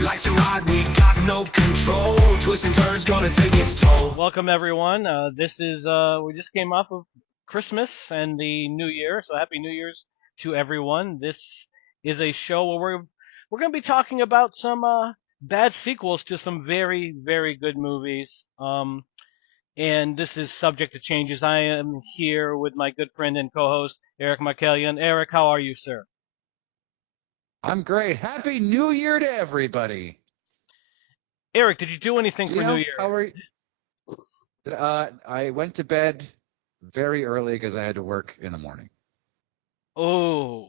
Life's a ride, we got no control. Twists and turns gonna take its toll. Welcome everyone. This is we just came off of Christmas and the New Year, so Happy New Year's to everyone. This is a show where we're going to be talking about some bad sequels to some very good movies. And this is subject to changes. I am here with my good friend and co-host Eric Michaelian. Eric, how are you, sir? I'm great. Happy New Year to everybody. Eric, did you do anything for New Year? How are you? I went to bed very early because I had to work in the morning. Oh,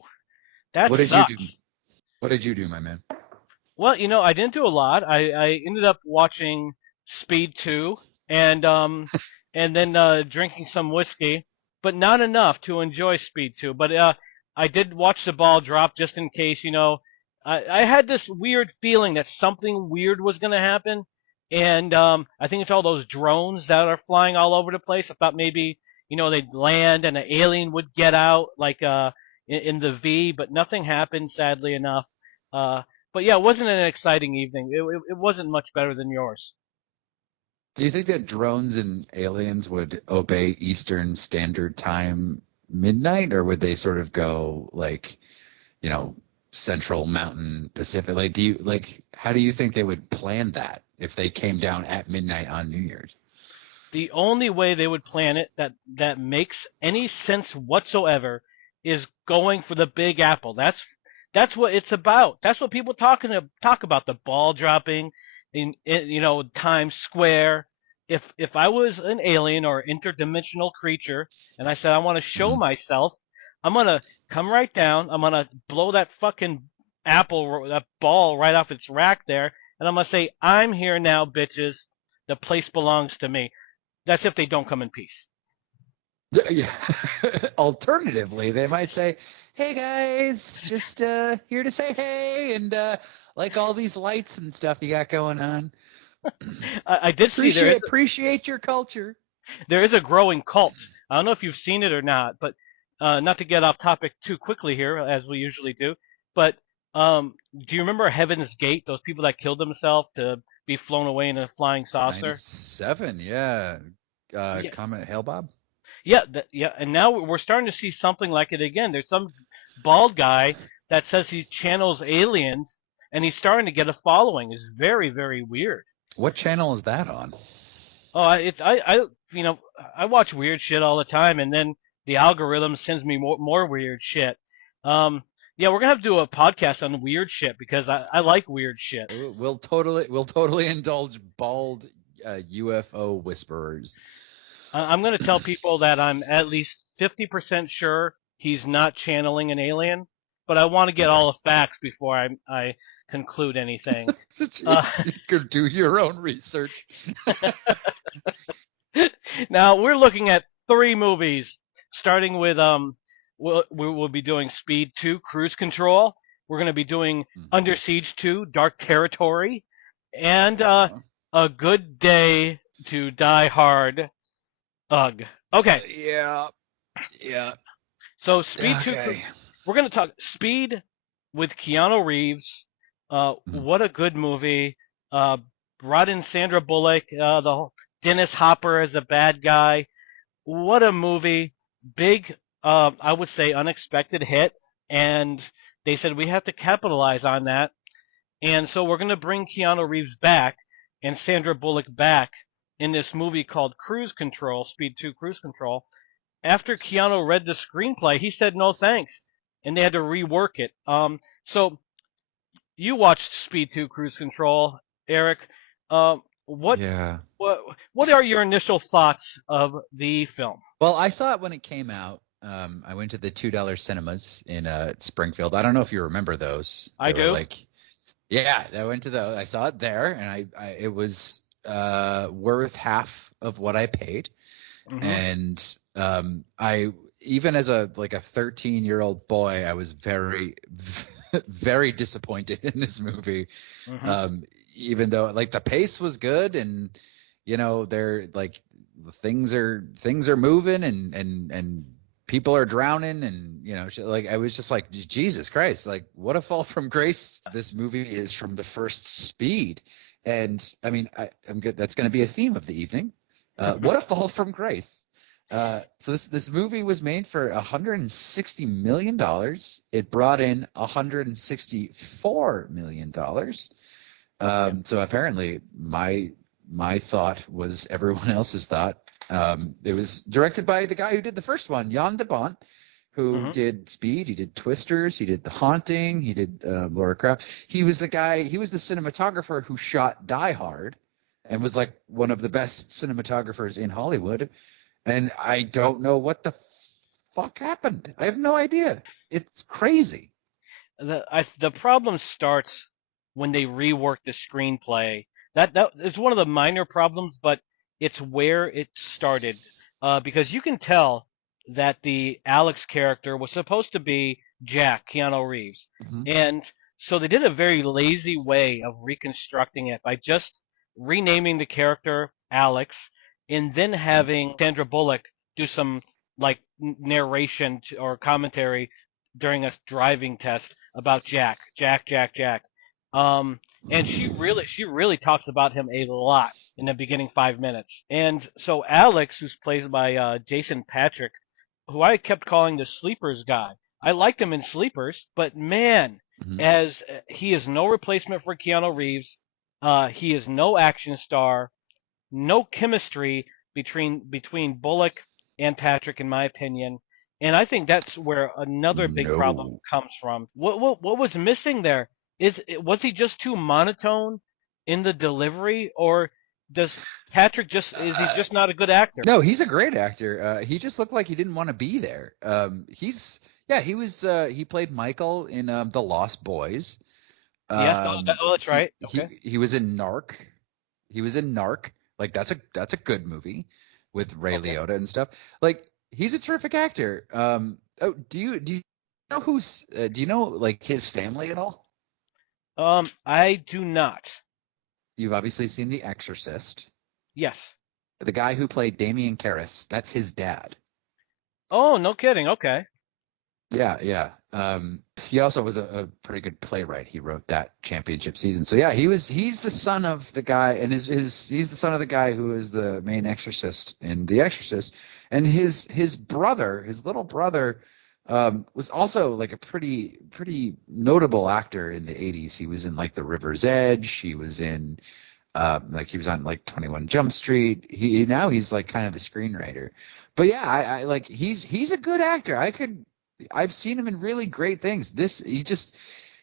that What did sucks. you do? What did you do, my man? Well, I didn't do a lot. I ended up watching Speed 2 and then drinking some whiskey, but not enough to enjoy Speed 2. But I did watch the ball drop just in case, I had this weird feeling that something weird was going to happen. And I think it's all those drones that are flying all over the place. I thought maybe, they'd land and an alien would get out like in the V, but nothing happened, sadly enough. Uh, but yeah, it wasn't an exciting evening. It wasn't much better than yours. Do you think that drones and aliens would obey Eastern Standard Time midnight, or would they sort of go like, Central Mountain Pacific? How do you think they would plan that if they came down at midnight on New Year's? The only way they would plan it that makes any sense whatsoever is going for the Big Apple. That's what it's about. That's what people talk about, the ball dropping in Times Square. If I was an alien or interdimensional creature and I said I want to show Mhm. myself, I'm gonna come right down. I'm gonna blow that fucking that ball right off its rack there, and I'm gonna say I'm here now, bitches. The place belongs to me. That's if they don't come in peace. Yeah. Alternatively, they might say, "Hey guys, just here to say hey, and like all these lights and stuff you got going on. I did see Appreciate your culture." there is a growing cult. I don't know if you've seen it or not, but not to get off topic too quickly here, as we usually do. But do you remember Heaven's Gate? Those people that killed themselves to be flown away in a flying saucer. 97, yeah. Yeah, Comet Hale-Bob. yeah. And now we're starting to see something like it again. There's some bald guy that says he channels aliens, and he's starting to get a following. It's very weird. What channel is that on? Oh, I watch weird shit all the time, and then the algorithm sends me more weird shit. Yeah, we're gonna have to do a podcast on weird shit because I like weird shit. We'll totally indulge bald UFO whisperers. I'm gonna tell people that I'm at least 50% sure he's not channeling an alien, but I want to get Okay. all the facts before I conclude anything. Uh, You could do your own research. Now we're looking at three movies, starting with we'll be doing Speed 2, Cruise Control. We're going to be doing Mhm. Under Siege 2, Dark Territory, and Uh, A Good Day to Die Hard. Ugh. Okay, yeah, yeah. so Speed 2, Okay. we're going to talk Speed with Keanu Reeves. Mhm. What a good movie. Uh, brought in Sandra Bullock, the whole Dennis Hopper as a bad guy. What a movie. Big, I would say, unexpected hit. And they said we have to capitalize on that. And so we're going to bring Keanu Reeves back and Sandra Bullock back in this movie called Cruise Control, Speed 2 Cruise Control. After Keanu read the screenplay, he said no thanks. And they had to rework it. So you watched Speed 2 Cruise Control, Eric. Uh, what, Yeah. what, what are your initial thoughts of the film? Well, I saw it when it came out. I went to the $2 cinemas in Springfield. I don't know if you remember those. I They were do. like, yeah, I went to those. I saw it there, and it was worth half of what I paid. Hmm. And I even as a 13-year-old boy, I was very very disappointed in this movie. Hmm. Um, Even though like the pace was good, and they're like things are moving, and people are drowning, and like I was just like, Jesus Christ, like what a fall from grace this movie is from the first Speed. And I mean, I'm good. That's going to be a theme of the evening. What a fall from grace. So this movie was made for $160 million. It brought in $164 million. So apparently my thought was everyone else's thought. It was directed by the guy who did the first one, Jan de Bont, who did Speed. He did Twisters. He did The Haunting. He did Laura Croft. He was the cinematographer who shot Die Hard and was like one of the best cinematographers in Hollywood. And I don't know what the fuck happened. I have no idea. It's crazy. The problem starts when they rework the screenplay. That is one of the minor problems, but it's where it started. Because you can tell that the Alex character was supposed to be Jack, Keanu Reeves. And so they did a very lazy way of reconstructing it by just renaming the character Alex and then having Sandra Bullock do some like narration or commentary during a driving test about Jack. And she really talks about him a lot in the beginning 5 minutes. And so Alex, who's played by Jason Patrick, who I kept calling the Sleepers guy. I liked him in Sleepers, but man, as he is no replacement for Keanu Reeves, he is no action star, no chemistry between Bullock and Patrick, in my opinion. And I think that's where another big problem comes from. What was missing there? Was he just too monotone in the delivery, or does Patrick is he just not a good actor? No, he's a great actor. He just looked like he didn't want to be there. He played Michael in The Lost Boys. Yes, that's right. Okay. He was in Narc. Like that's a good movie with Ray Liotta and stuff. Like he's a terrific actor. Do you know do you know like his family at all? I do not. You've obviously seen The Exorcist. Yes. The guy who played Damien Karras, that's his dad. Oh, no kidding. Okay. Yeah. He also was a pretty good playwright. He wrote that championship season. So yeah, he's the son of the guy, and he's the son of the guy who is the main exorcist in The Exorcist. And his little brother, was also like a pretty notable actor in the 80s. He was in like The River's Edge. He was in he was on like 21 Jump Street. He's like kind of a screenwriter. But yeah, I like he's a good actor. I've seen him in really great things.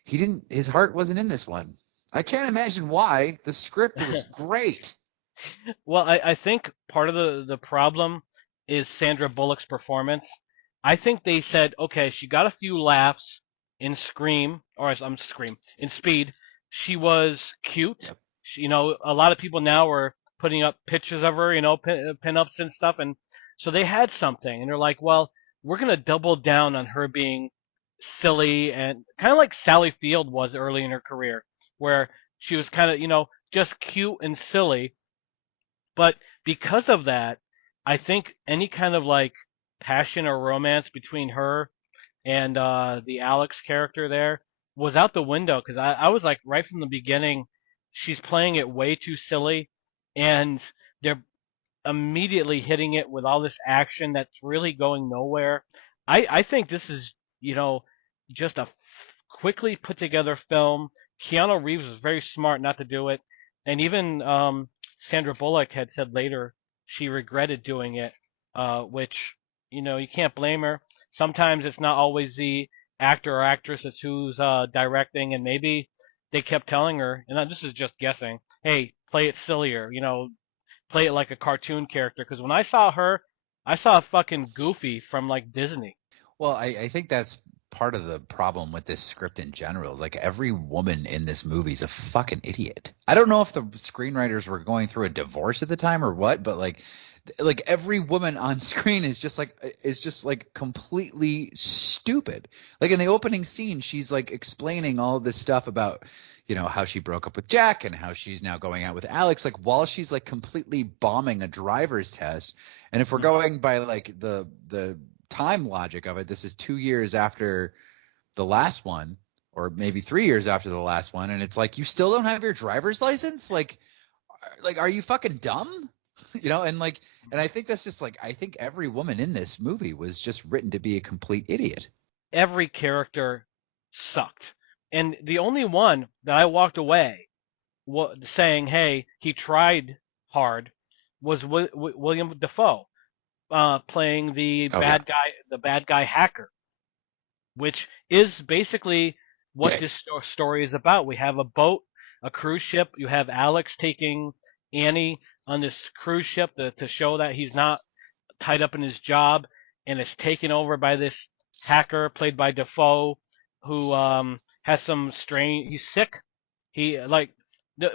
His heart wasn't in this one. I can't imagine why. The script was great. Well, I think part of the problem is Sandra Bullock's performance. I think they said, okay, she got a few laughs in in Speed. She was cute. Yep. A lot of people now are putting up pictures of her, pin-ups and stuff, and so they had something, and they're like, well, we're gonna double down on her being silly and kind of like Sally Field was early in her career, where she was kind of, just cute and silly. But because of that, I think any kind of like passion or romance between her and the Alex character there was out the window, because I was like right from the beginning, she's playing it way too silly, and they're immediately hitting it with all this action that's really going nowhere. I think this is, just a quickly put together film. Keanu Reeves was very smart not to do it, and even Sandra Bullock had said later she regretted doing it, which you can't blame her. Sometimes it's not always the actor or actress, it's who's directing, and maybe they kept telling her, and this is just guessing, hey, play it sillier, play it like a cartoon character. Because when I saw her, I saw a fucking Goofy from like Disney. Well, I think that's part of the problem with this script in general. Is like every woman in this movie is a fucking idiot. I don't know if the screenwriters were going through a divorce at the time or what, but like every woman on screen is just like completely stupid. Like in the opening scene, she's like explaining all of this stuff about how she broke up with Jack and how she's now going out with Alex, like while she's like completely bombing a driver's test. And if we're going by like the time logic of it, this is 2 years after the last one, or maybe 3 years after the last one, and it's like you still don't have your driver's license. Like, are you fucking dumb? And I think that's just like, I think every woman in this movie was just written to be a complete idiot. Every character sucked, and the only one that I walked away saying, "Hey, he tried hard," was William Dafoe, playing Oh yeah, the bad guy hacker, which is basically what yeah, this story is about. We have a boat, a cruise ship. You have Alex taking Annie on this cruise ship to show that he's not tied up in his job, and it's taken over by this hacker played by Defoe, who has some strain. He's sick. He like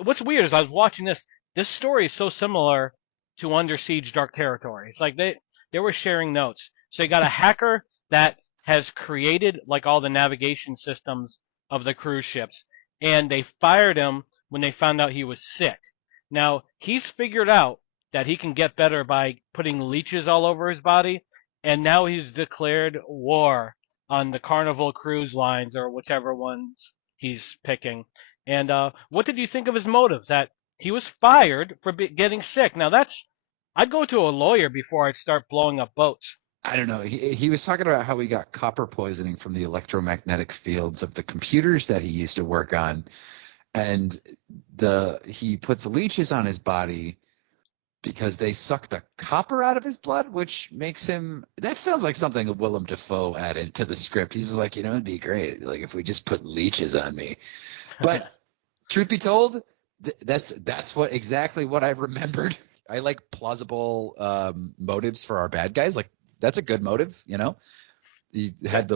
what's weird is I was watching this. This story is so similar to Under Siege Dark Territory. It's like they were sharing notes. So you got a hacker that has created like all the navigation systems of the cruise ships, and they fired him when they found out he was sick. Now he's figured out that he can get better by putting leeches all over his body, and now he's declared war on the Carnival Cruise Lines or whichever ones he's picking. And what did you think of his motives? That he was fired for getting sick. Now that's I'd go to a lawyer before I'd start blowing up boats. I don't know. He was talking about how he got copper poisoning from the electromagnetic fields of the computers that he used to work on, and he puts leeches on his body because they suck the copper out of his blood, which makes him. That sounds like something Willem Dafoe added to the script. He's just like, it'd be great, like if we just put leeches on me. But truth be told, that's exactly what I remembered. I like plausible motives for our bad guys. Like that's a good motive. He had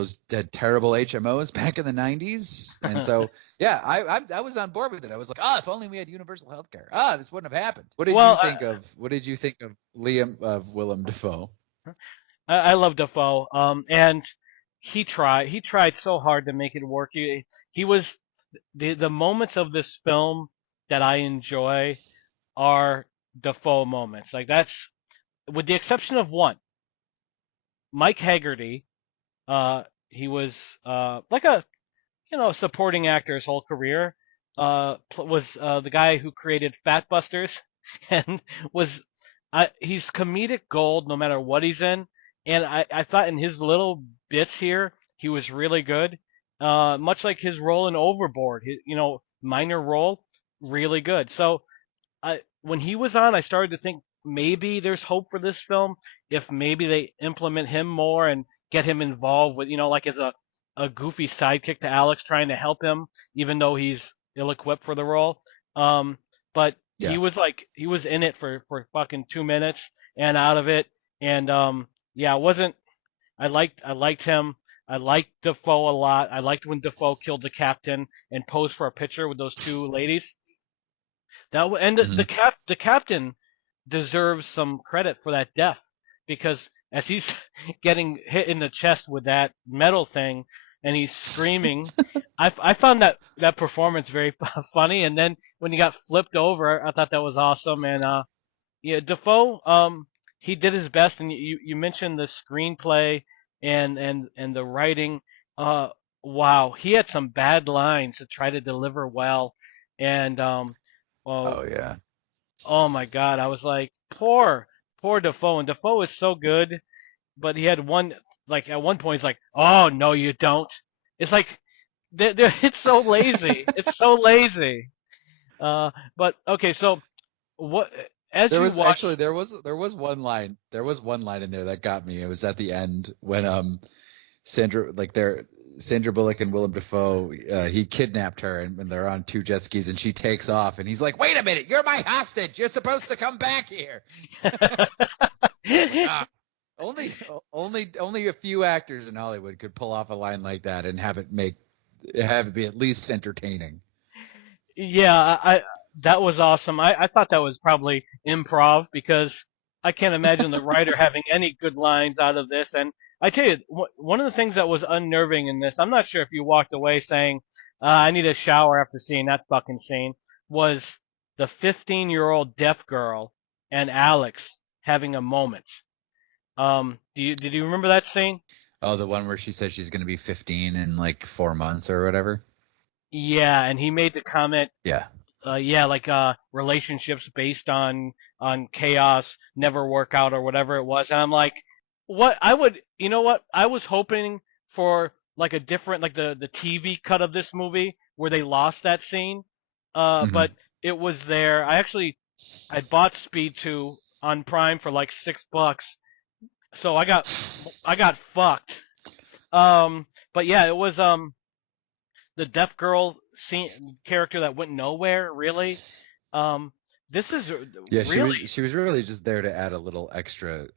terrible HMOs back in the 90s, and so yeah, I was on board with it. I was like, if only we had universal health care. This wouldn't have happened. What did you think of Willem Dafoe? I love Defoe, and he tried so hard to make it work. He was the moments of this film that I enjoy are Defoe moments. Like that's with the exception of one, Mike Haggerty. He was like a supporting actor his whole career. Was the guy who created Fat Busters, and was he's comedic gold no matter what he's in. And I thought in his little bits here he was really good. Much like his role in Overboard, minor role, really good. So when he was on, I started to think maybe there's hope for this film if maybe they implement him more and get him involved with, like as a goofy sidekick to Alex, trying to help him, even though he's ill-equipped for the role. But Yeah. he was in it for fucking 2 minutes and out of it. And yeah, it wasn't. I liked him. I liked Defoe a lot. I liked when Defoe killed the captain and posed for a picture with those two ladies. And Mhm. the captain deserves some credit for that death because as he's getting hit in the chest with that metal thing and he's screaming, I found that performance very funny. And then when he got flipped over, I thought that was awesome. And yeah, Defoe, he did his best. And you mentioned the screenplay and the writing. Uh, wow, he had some bad lines to try to deliver well. And well, Oh yeah. oh my God, I was like, poor Defoe, and Defoe is so good, but he had one like at one point he's like, oh no, you don't. It's like it's so lazy. It's so lazy. But okay, so what as There you was watch? actually there was one line in there that got me. It was at the end when Sandra Bullock and Willem Dafoe, he kidnapped her and they're on two jet skis and she takes off and he's like, "Wait a minute, you're my hostage. You're supposed to come back here." I was like, only only a few actors in Hollywood could pull off a line like that and have it be at least entertaining. Yeah, that was awesome. I thought that was probably improv because I can't imagine the writer having any good lines out of this. And I tell you, one of the things that was unnerving in this, I'm not sure if you walked away saying, "I need a shower after seeing that fucking scene," was the 15-year-old deaf girl and Alex having a moment. Did you remember that scene? Oh, the one where she says she's going to be 15 in like 4 months or whatever. Yeah, and he made the comment, Yeah. yeah, like relationships based on chaos never work out or whatever it was, and I'm like, what? You know what? I was hoping for like a different, like the TV cut of this movie where they lost that scene, Hmm. but it was there. I bought Speed 2 on Prime for like $6, so I got fucked. But yeah, it was the deaf girl character that went nowhere really. Um, this is Yeah, she really was she was really just there to add a little extra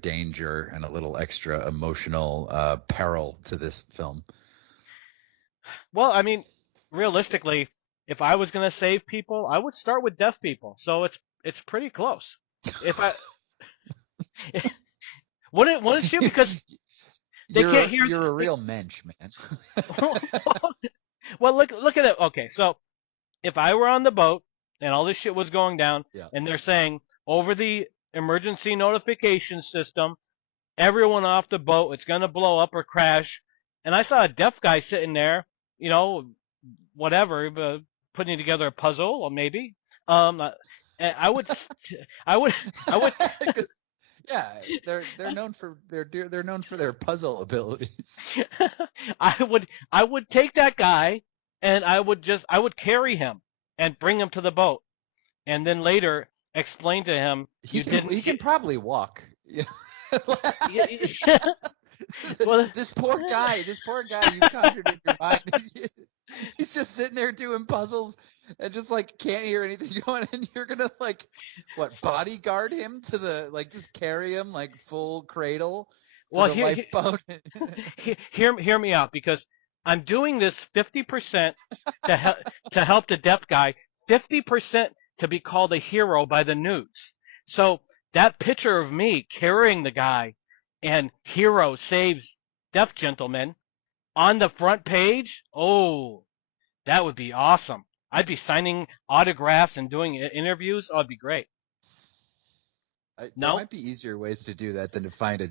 danger and a little extra emotional peril to this film. well. I mean, realistically, if I was gonna save people, I would start with deaf people. So it's pretty close. If I wouldn't you? Because they can't hear. You're a real mensch, man. Well, look at it. Okay, so if I were on the boat and all this shit was going down, Yeah. and they're saying over the emergency notification system, everyone off the boat, it's gonna blow up or crash, and I saw a deaf guy sitting there, whatever, putting together a puzzle or maybe, and I would, I would, 'Cause, yeah, they're known for they're known for their puzzle abilities. I would take that guy and I would carry him and bring him to the boat and then later explain to him He you can didn't he can get. probably walk. Yeah. Yeah, well, This poor guy you conjured in your mind. He's just sitting there doing puzzles and just like can't hear anything going, and you're gonna like what bodyguard him to the like just carry him like full cradle to well, the lifeboat. hear me out because I'm doing this 50% to help the deaf guy, 50% to be called a hero by the news. So that picture of me carrying the guy and hero saves deaf gentleman on the front page, oh, that would be awesome. I'd be signing autographs and doing interviews. Oh, it'd be great. There No? might be easier ways to do that than to find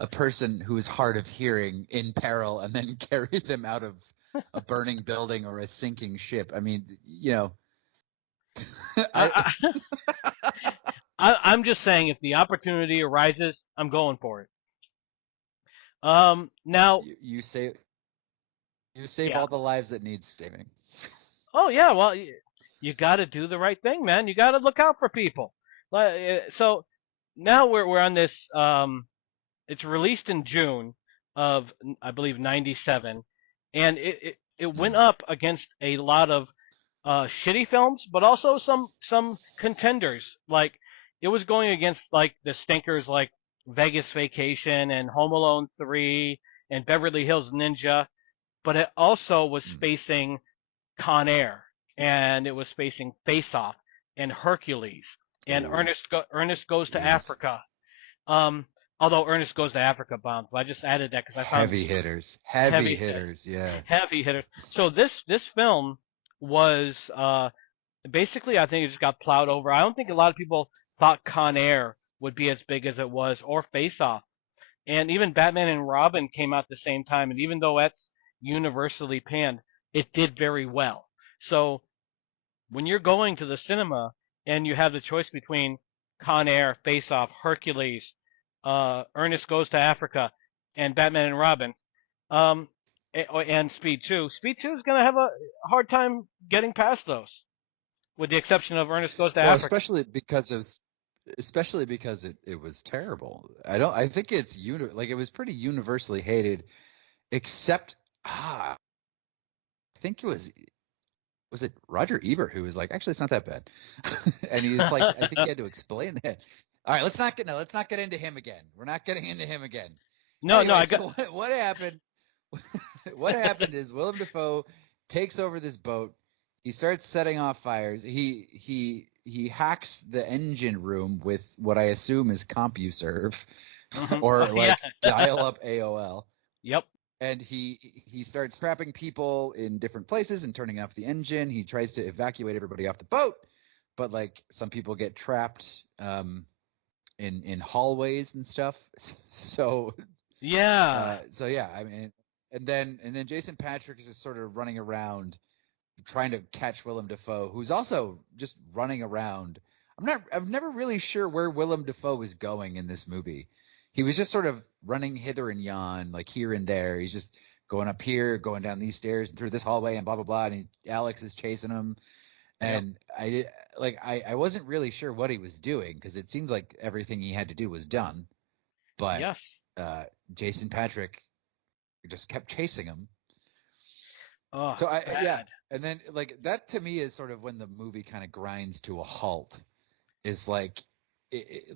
a person who is hard of hearing in peril and then carry them out of a burning building or a sinking ship. I mean, I I, I'm just saying if the opportunity arises, I'm going for it. Now, you say you save yeah. all the lives that need saving. Oh yeah, well, you got to do the right thing, man. You got to look out for people. So now we're on this. It's released in June of I believe '97, and it went Mm. up against a lot of shitty films, but also some contenders. Like it was going against like the stinkers like Vegas Vacation and Home Alone 3 and Beverly Hills Ninja, but it also was Mm. facing Con Air, and it was facing Face Off and Hercules and Oh, Ernest Goes to jeez. Africa. Um, Although Ernest Goes to Africa bombed, but I just added that because I found Heavy hitters. Heavy heavy hitters, yeah. heavy hitters. So this film was basically I think it just got plowed over. I don't think a lot of people thought Con Air would be as big as it was or Face Off. And even Batman and Robin came out at the same time, and even though that's universally panned, it did very well. So when you're going to the cinema and you have the choice between Con Air, Face Off, Hercules, Ernest Goes to Africa, and Batman and Robin, um, and Speed 2, Speed 2 is going to have a hard time getting past those, with the exception of Ernest Goes to Well, Africa. especially because it was terrible. I think like it was pretty universally hated except I think was it Roger Ebert who was like, actually, it's not that bad, and he's like, I think he had to explain that. All right, let's not get into him again. We're not getting into him again. No, no, Anyway, I got. so what happened? What happened is Willem Dafoe takes over this boat. He starts setting off fires. He hacks the engine room with what I assume is CompuServe Mhm. or Oh, yeah. like dial up AOL. Yep. And he starts trapping people in different places and turning off the engine. He tries to evacuate everybody off the boat, but like some people get trapped in hallways and stuff. So Yeah. yeah, I mean, and then Jason Patrick is just sort of running around trying to catch Willem Dafoe, who's also just running around. I'm never really sure where Willem Dafoe was going in this movie. He was just sort of running hither and yon, like here and there. He's just going up here, going down these stairs and through this hallway and blah blah blah. And Alex is chasing him, Yep. and I wasn't really sure what he was doing because it seemed like everything he had to do was done, but Yes. Jason Patrick just kept chasing him. Oh, So yeah, bad. and then like that to me is sort of when the movie kind of grinds to a halt. Is like,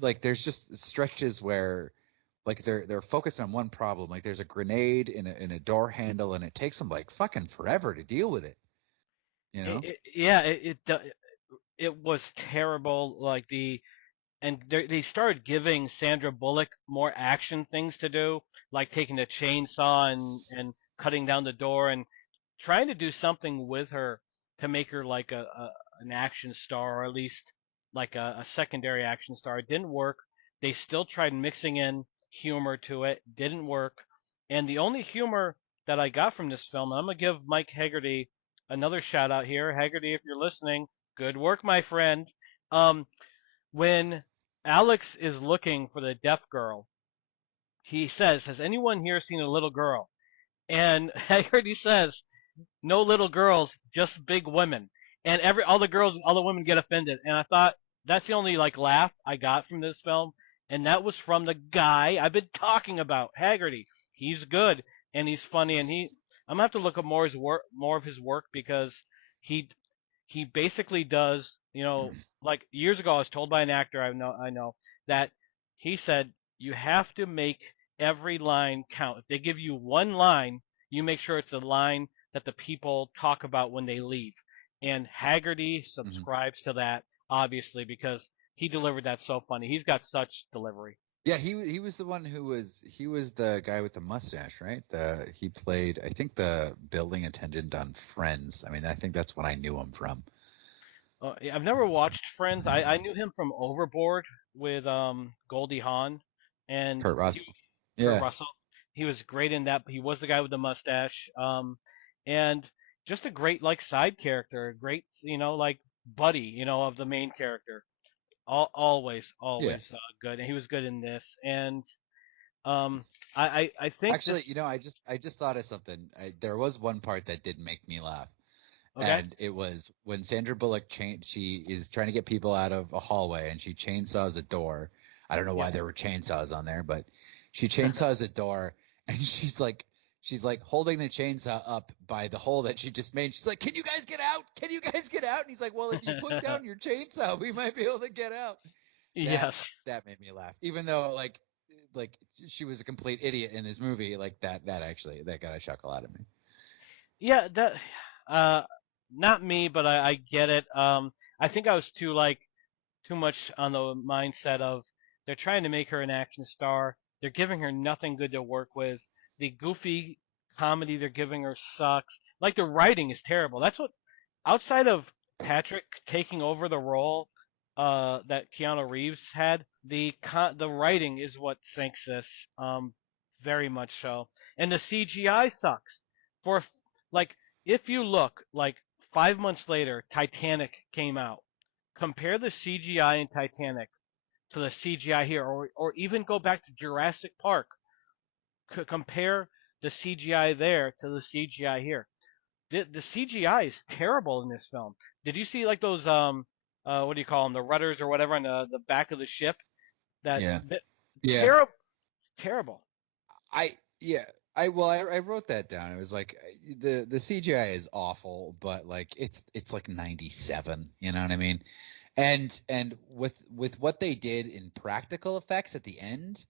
like there's just stretches where like they're focused on one problem. Like there's a grenade in a door handle, and it takes them like fucking forever to deal with it. You know? Yeah, it was terrible. Like they started giving Sandra Bullock more action things to do, like taking a chainsaw and cutting down the door and trying to do something with her to make her like a an action star, or at least like a secondary action star. It didn't work. They still tried mixing in humor to it. Didn't work. And the only humor that I got from this film, and I'm gonna give Mike Haggerty another shout out here. Haggerty, if you're listening, good work, my friend. Um, when Alex is looking for the deaf girl, he says, "Has anyone here seen a little girl?" And Haggerty says, "No little girls, just big women." And all the women get offended. And I thought that's the only like laugh I got from this film, and that was from the guy I've been talking about, Haggerty. He's good and he's funny, and I'm gonna have to look up more of his work because he he basically does, like years ago I was told by an actor I know that he said you have to make every line count. If they give you one line, you make sure it's a line that the people talk about when they leave. And Haggerty Mm-hmm. subscribes to that, obviously, because he delivered that so funny. He's got such delivery. Yeah, he was the one he was the guy with the mustache, right? He played I think the building attendant on Friends. I mean, I think that's what I knew him from. Yeah, I've never watched Friends. I knew him from Overboard with Goldie Hawn and Kurt Russell. Kurt Yeah. Russell. He was great in that. He was the guy with the mustache. And just a great like side character, a great like buddy, of the main character. Yeah. Always good. And he was good in this. And um, I think this. Actually, I just thought of something. There was one part that did make me laugh, Okay. and it was when Sandra Bullock she is trying to get people out of a hallway, and she chainsaws a door. I don't know why Yeah. there were chainsaws on there, but she chainsaws a door, and she's like holding the chainsaw up by the hole that she just made. She's like, "Can you guys get out? Can you guys get out?" And he's like, "Well, if you put down your chainsaw, we might be able to get out." That Yes. that made me laugh, even though like she was a complete idiot in this movie. Like that actually that got a chuckle out of me. Yeah. That. Uh, Not me, but I get it. I think I was too much on the mindset of they're trying to make her an action star. They're giving her nothing good to work with. The goofy comedy they're giving her sucks. Like the writing is terrible. That's what outside of Patrick taking over the role that Keanu Reeves had, the writing is what sinks this. Very much so. And the CGI sucks. For like if you look like 5 months later, Titanic came out. Compare the CGI in Titanic to the CGI here, or even go back to Jurassic Park. Compare the CGI there to the CGI here. The CGI is terrible in this film. Did you see like those what do you call them, the rudders or whatever on the back of the ship? Yeah. That Yeah. terrible, terrible. Yeah. I wrote that down. It was like the CGI is awful, but like it's like 97. You know what I mean? And with what they did in practical effects at the end,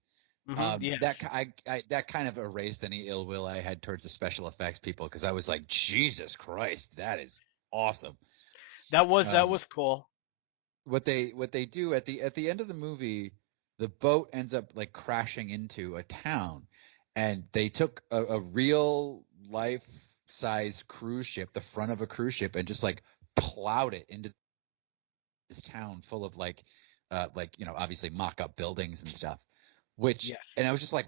Yes, that kind of erased any ill will I had towards the special effects people because I was like, Jesus Christ, that is awesome. that Um, was cool. what they do at the end of the movie, the boat ends up like crashing into a town, and they took a real life size cruise ship, the front of a cruise ship, and just like plowed it into this town full of like like obviously mock-up buildings and stuff. Which Yes. and I was like,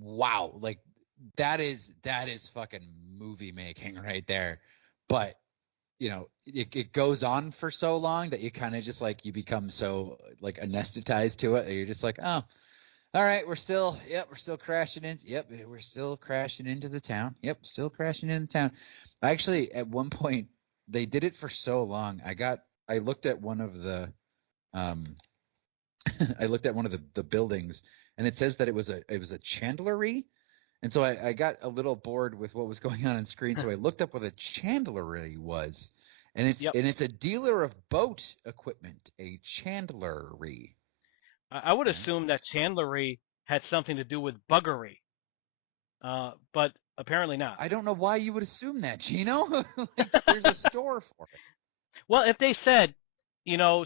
wow, like that is fucking movie making right there. But it goes on for so long that you kind of just like you become so like anesthetized to it that you're just like, oh, all right, we're still crashing in. Yep, we're still crashing into the town. Yep, still crashing into town. Actually, at one point, they did it for so long. I looked at one of the um, I looked at one of the buildings, and it says that it was a chandlery, and so I got a little bored with what was going on screen. So I looked up what a chandlery was, and it's Yep. and it's a dealer of boat equipment, a chandlery. I would Okay. assume that chandlery had something to do with buggery, but apparently not. I don't know why you would assume that, Gino. Like, there's a store for it. Well, if they said,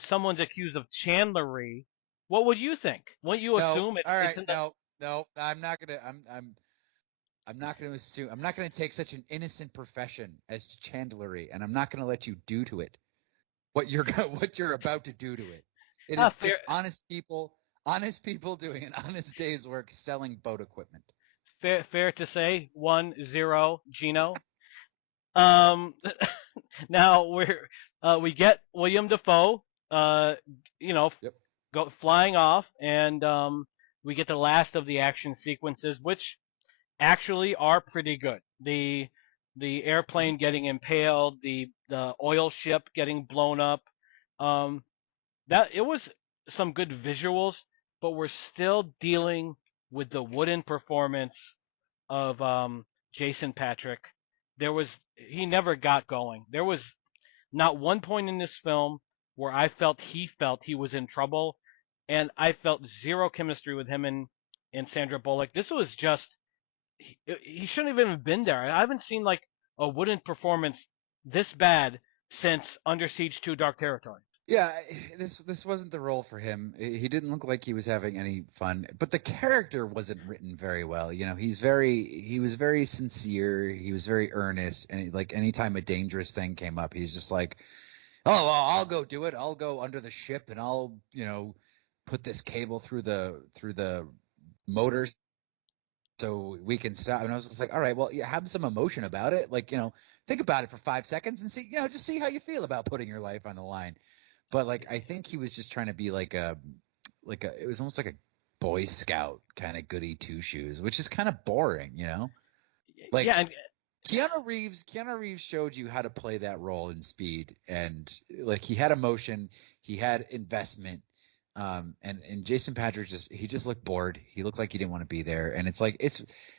someone's accused of chandlery, what would you think? Wouldn't you No, assume all it's right, in the no, no. I'm not gonna assume. I'm not gonna take such an innocent profession as chandlery, and I'm not gonna let you do to it what you're about to do to it. It is fair just honest people doing an honest day's work selling boat equipment. fair to say 1-0 Gino. Um, now we get William Defoe, you know, Yep. go flying off, and we get the last of the action sequences, which actually are pretty good. The Mhm. airplane getting impaled, the oil ship getting blown up. Um, that it was some good visuals, but we're still dealing with the wooden performance of Jason Patrick. He never got going. There was not one point in this film where I felt he was in trouble, and I felt zero chemistry with him and Sandra Bullock. This was just he shouldn't have even been there. I haven't seen like a wooden performance this bad since Under Siege 2 Dark Territory. Yeah, this wasn't the role for him. He didn't look like he was having any fun, but the character wasn't written very well. He was very sincere. He was very earnest, and like anytime a dangerous thing came up, he's just like, "Oh, well, I'll go do it. I'll go under the ship, and I'll put this cable through the motors so we can stop." And I was just like, "All right, well, have some emotion about it. Like, think about it for 5 seconds and see, just see how you feel about putting your life on the line." But like I think he was just trying to be like it was almost like a Boy Scout kind of goody two shoes, which is kind of boring. Yeah, Like and Keanu Reeves showed you how to play that role in Speed, and like he had emotion, he had investment, and Jason Patrick just looked bored. He looked like he didn't want to be there, and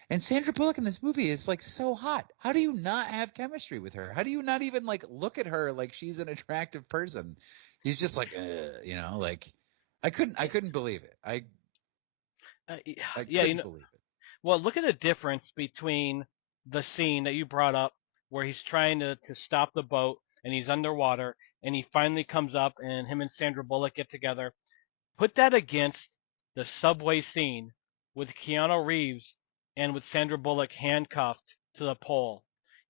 and Sandra Bullock in this movie is like so hot. How do you not have chemistry with her? How do you not even like look at her like she's an attractive person? He's just like, like I couldn't believe it. uh, I yeah, couldn't believe it. well, look at the difference between the scene that you brought up where he's trying to stop the boat and he's underwater and he finally comes up and him and Sandra Bullock get together. Put that against the subway scene with Keanu Reeves and with Sandra Bullock handcuffed to the pole.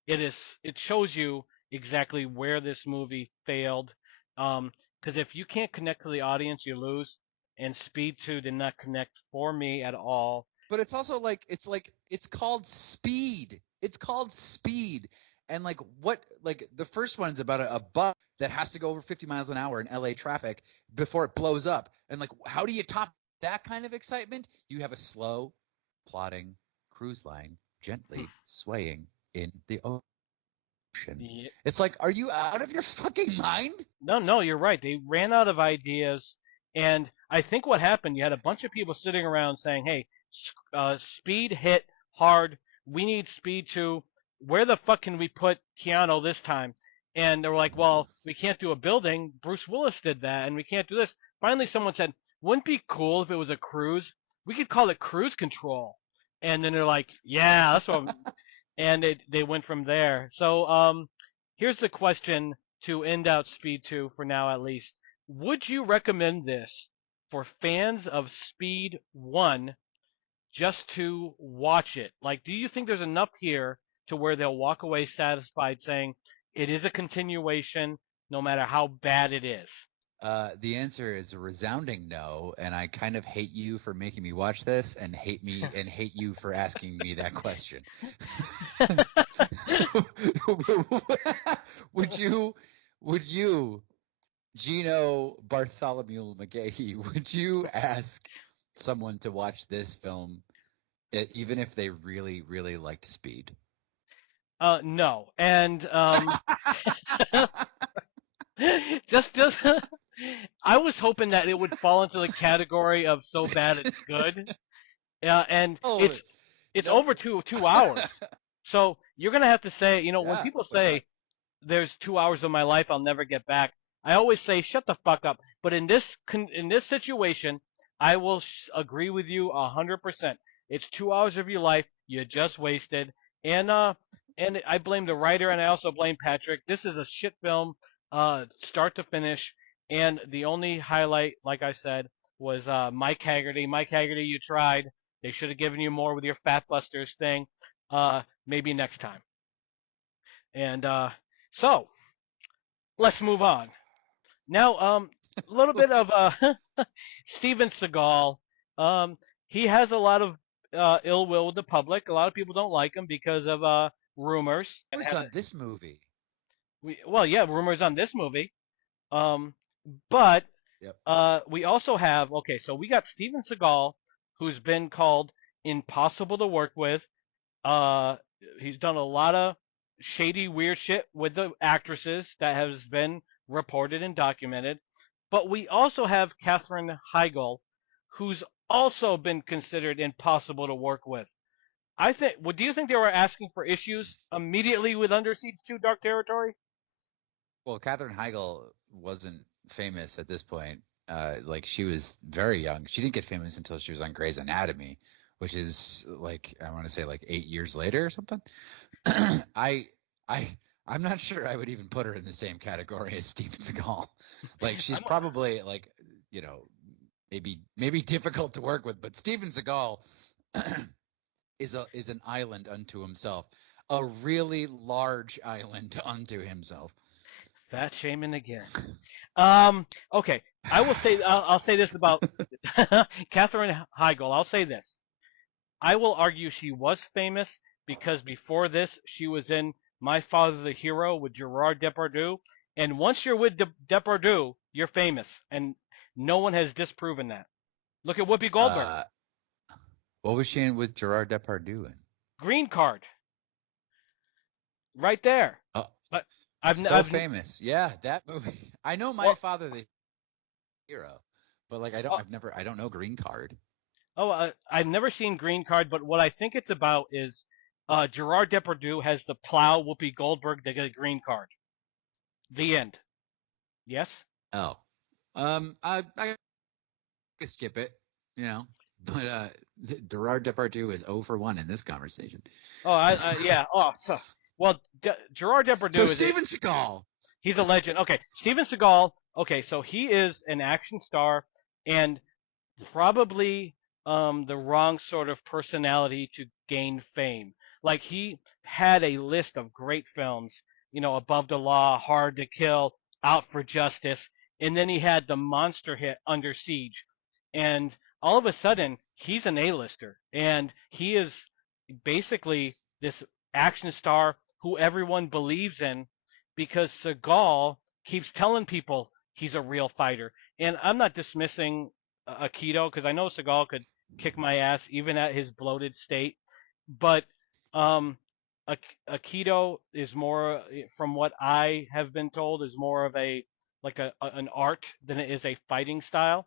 It shows you exactly where this movie failed. Because if you can't connect to the audience, you lose. And Speed 2 did not connect for me at all. But it's also like it's called Speed. It's called Speed. And like the first one's about a bus that has to go over 50 miles an hour in LA traffic before it blows up. And like how do you top that kind of excitement? You have a slow, plodding cruise line gently swaying in the ocean. Yeah, It's like, are you out of your fucking mind? no, no, you're right. They ran out of ideas, and I think what happened, you had a bunch of people sitting around saying, "Hey, Speed hit hard. We need Speed 2. Where the fuck can we put Keanu this time?" And they were like, "Well, we can't do a building. Bruce Willis did that, and we can't do this." Finally, someone said, "Wouldn't it be cool if it was a cruise? We could call it Cruise Control." And then they're like, "Yeah, that's what." And they went from there. So here's the question to end out Speed 2 for now at least. Would you recommend this for fans of Speed 1 just to watch it? Like, do you think there's enough here to where they'll walk away satisfied saying it is a continuation no matter how bad it is? The answer is a resounding no, and I kind of hate you for making me watch this, and hate you for asking me that question. would you, would you, Geno Bartholomew McGahee, would you ask someone to watch this film, even if they really, really liked Speed? No, and just I was hoping that it would fall into the category of so bad it's good. And Oh, it's no. over 2 hours. So you're gonna have to say, when Yeah. people Oh my God. say there's 2 hours of my life I'll never get back, I always say shut the fuck up. But in this situation, I will agree with you 100%. It's 2 hours of your life you just wasted, and I blame the writer and I also blame Patrick. This is a shit film, start to finish, and the only highlight, like I said, was Mike Haggerty. Mike Haggerty, you tried. They should have given you more with your Fat Busters thing. Maybe next time. And so let's move on. Now, a little bit of Steven Seagal. Um, he has a lot of ill will with the public. A lot of people don't like him because of rumors. And Who's has on this movie? well, yeah, rumors on this movie. Um, but Yep. we also have, okay, so we got Steven Seagal, who's been called impossible to work with. Uh, he's done a lot of shady, weird shit with the actresses that has been reported and documented. But we also have Katherine Heigl, who's also been considered impossible to work with. I think. Well, do you think they were asking for issues immediately with Under Siege 2 Dark Territory? Well, Katherine Heigl wasn't famous at this point. Like she was very young. She didn't get famous until she was on Grey's Anatomy, which is like I want to say like 8 years later or something. I I I'm not sure I would even put her in the same category as Steven Seagal. Like she's I'm, probably like you know maybe difficult to work with, but Steven Seagal is an island unto himself, a really large island unto himself. fat shaming again. Okay, I will say. I'll say this about Katherine Heigl. I'll say this. I will argue she was famous because before this, she was in My Father the Hero with Gerard Depardieu. And once you're with Depardieu, you're famous. And no one has disproven that. Look at Whoopi Goldberg. Uh, what was she in with Gerard Depardieu in? Green Card. Right there. Oh, But so famous. Yeah, that movie. I know My well, Father the Hero, but like oh, I don't know Green Card. I've never seen Green Card, but what I think it's about is Gerard Depardieu has to plow Whoopi Goldberg to get a green card. The end. Yes? Oh, I could skip it, you know, but Gerard Depardieu is 0 for 1 in this conversation. Oh, yeah. Oh, so, well, Gerard So Depardieu Steven Seagal. he's a legend. Okay, Steven Seagal. Okay, so he is an action star and probably the wrong sort of personality to gain fame. Like he had a list of great films, Above the Law, Hard to Kill, Out for Justice, and then he had the monster hit Under Siege, and all of a sudden he's an A-lister, and he is basically this action star who everyone believes in because Seagal keeps telling people he's a real fighter. And I'm not dismissing Aikido because I know Seagal could kick my ass even at his bloated state, but um, Aikido is more, from what I have been told, is more of a like an art than it is a fighting style.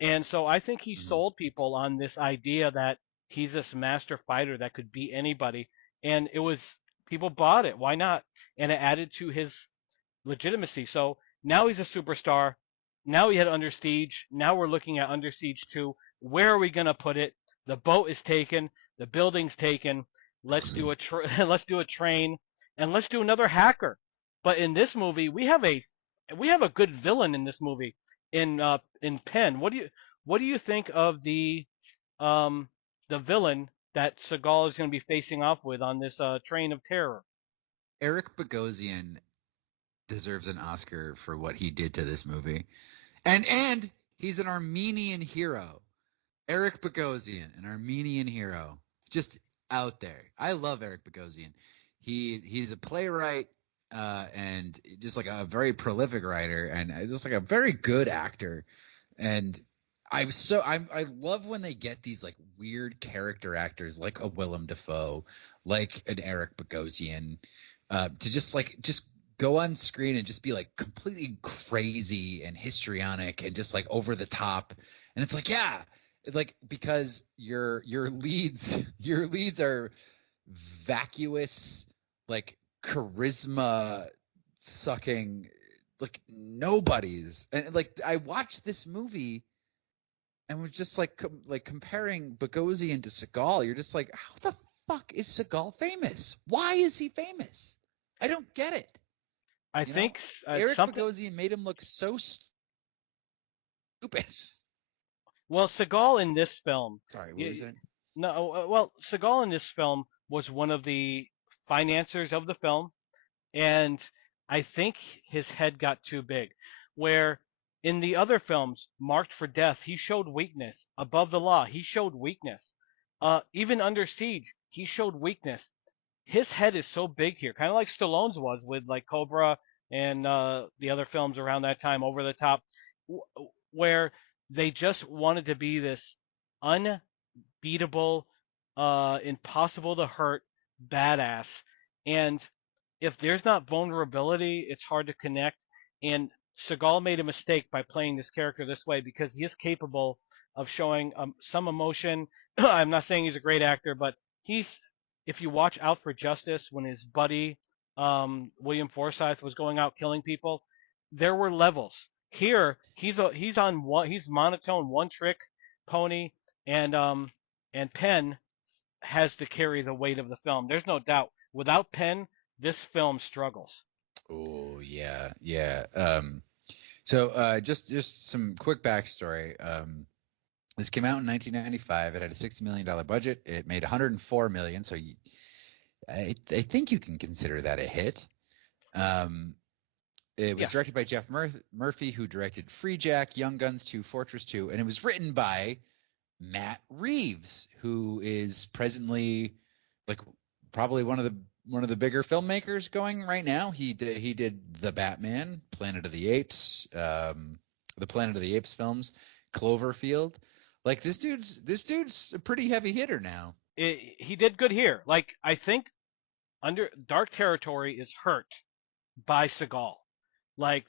And so I think he Mhm. sold people on this idea that he's this master fighter that could beat anybody. And it was, people bought it. Why not? And it added to his legitimacy. So now he's a superstar. Now he had Under Siege. Now we're looking at Under Siege 2. Where are we going to put it? The boat is taken. The building's taken. Let's do a let's do a train, and let's do another hacker. But in this movie, we have a good villain in this movie in Penn. What do you think of um the villain that Seagal is going to be facing off with on this train of terror? Eric Bogosian deserves an Oscar for what he did to this movie. And he's an Armenian hero. Eric Bogosian, an Armenian hero, just out there. I love Eric Bogosian. He's a playwright and just like a very prolific writer and just like a very good actor. And I love when they get these like weird character actors like a Willem Dafoe, like an Eric Bogosian, to just go on screen and just be like completely crazy and histrionic and just like over the top. And it's like, yeah, like because your leads are vacuous, like charisma sucking like nobodies. And like I watched this movie and was just like comparing Bogosian to Seagal. You're just like, how the fuck is Seagal famous? Why is he famous? I don't get it. I You know, think Eric something. Bogosian made him look so stupid. Well, Seagal in this film. Sorry, what were you saying? No, well, Seagal in this film was one of the financiers of the film, and I think his head got too big. Where in the other films, Marked for Death, he showed weakness. Above the Law, he showed weakness. Even Under Siege, he showed weakness. His head is so big here, kind of like Stallone's was with like Cobra and the other films around that time, Over the Top, where they just wanted to be this unbeatable, impossible to hurt badass. And if there's not vulnerability, it's hard to connect. And Seagal made a mistake by playing this character this way because he is capable of showing some emotion. I'm not saying he's a great actor, but he's. If you watch Out for Justice, when his buddy William Forsythe was going out killing people, there were levels. Here, he's monotone, one trick pony, and Penn has to carry the weight of the film. There's no doubt. Without Penn, this film struggles. Oh yeah, yeah. Just some quick backstory. This came out in 1995. It had a $60 million budget. It made 104 million. So I think you can consider that a hit. It was Yeah. directed by Jeff Murphy, who directed Free Jack, Young Guns 2, Fortress 2, and it was written by Matt Reeves, who is presently like probably one of the bigger filmmakers going right now. He did The Batman, Planet of the Apes, the Planet of the Apes films, Cloverfield. Like this dude's a pretty heavy hitter now. He did good here. Like I think under Dark Territory is hurt by Seagal. Like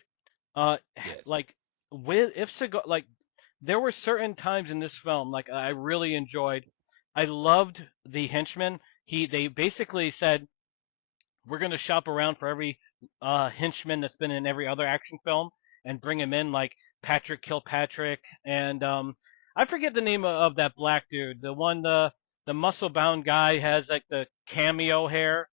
Yes. like with if Seagal like there were certain times in this film like I really enjoyed. I loved the henchman. They basically said we're going to shop around for every henchman that's been in every other action film and bring him in, like Patrick Kilpatrick and I forget the name of that black dude, the one the muscle bound guy has like the cameo hair.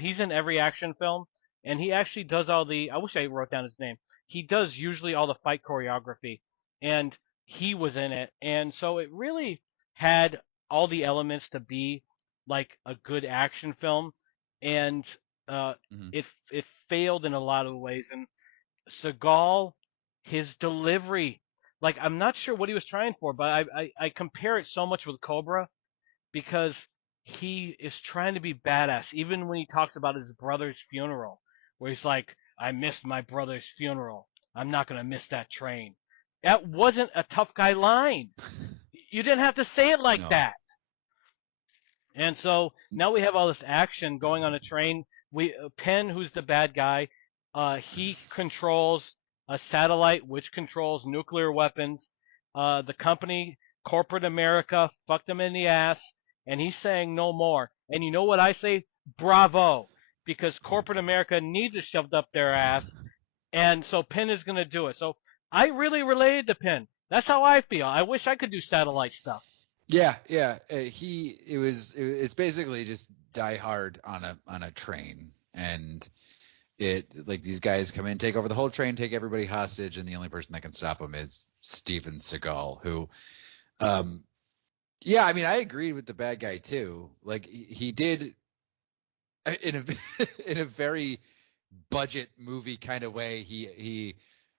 He's in every action film, and he actually does all the. I wish I wrote down his name. He does usually all the fight choreography, and he was in it, and so it really had all the elements to be like a good action film, and uh, Mm-hmm. it failed in a lot of ways. And Seagal, his delivery, like I'm not sure what he was trying for, but I compare it so much with Cobra because he is trying to be badass, even when he talks about his brother's funeral, where he's like, I missed my brother's funeral. I'm not going to miss that train. That wasn't a tough guy line. You didn't have to say it like No. that. And so now we have all this action going on a train. Penn, who's the bad guy, he controls a satellite which controls nuclear weapons. The company, corporate America, fucked him in the ass, and he's saying no more. And you know what I say? Bravo, because corporate America needs it shoved up their ass, and so Penn is going to do it. So I really related to Penn. That's how I feel. I wish I could do satellite stuff. Yeah, yeah. It's basically just Die Hard on a train, and it like these guys come in, take over the whole train, take everybody hostage, and the only person that can stop them is Steven Seagal, who, yeah, I mean, I agree with the bad guy too. Like he did in a in a very budget movie kind of way. He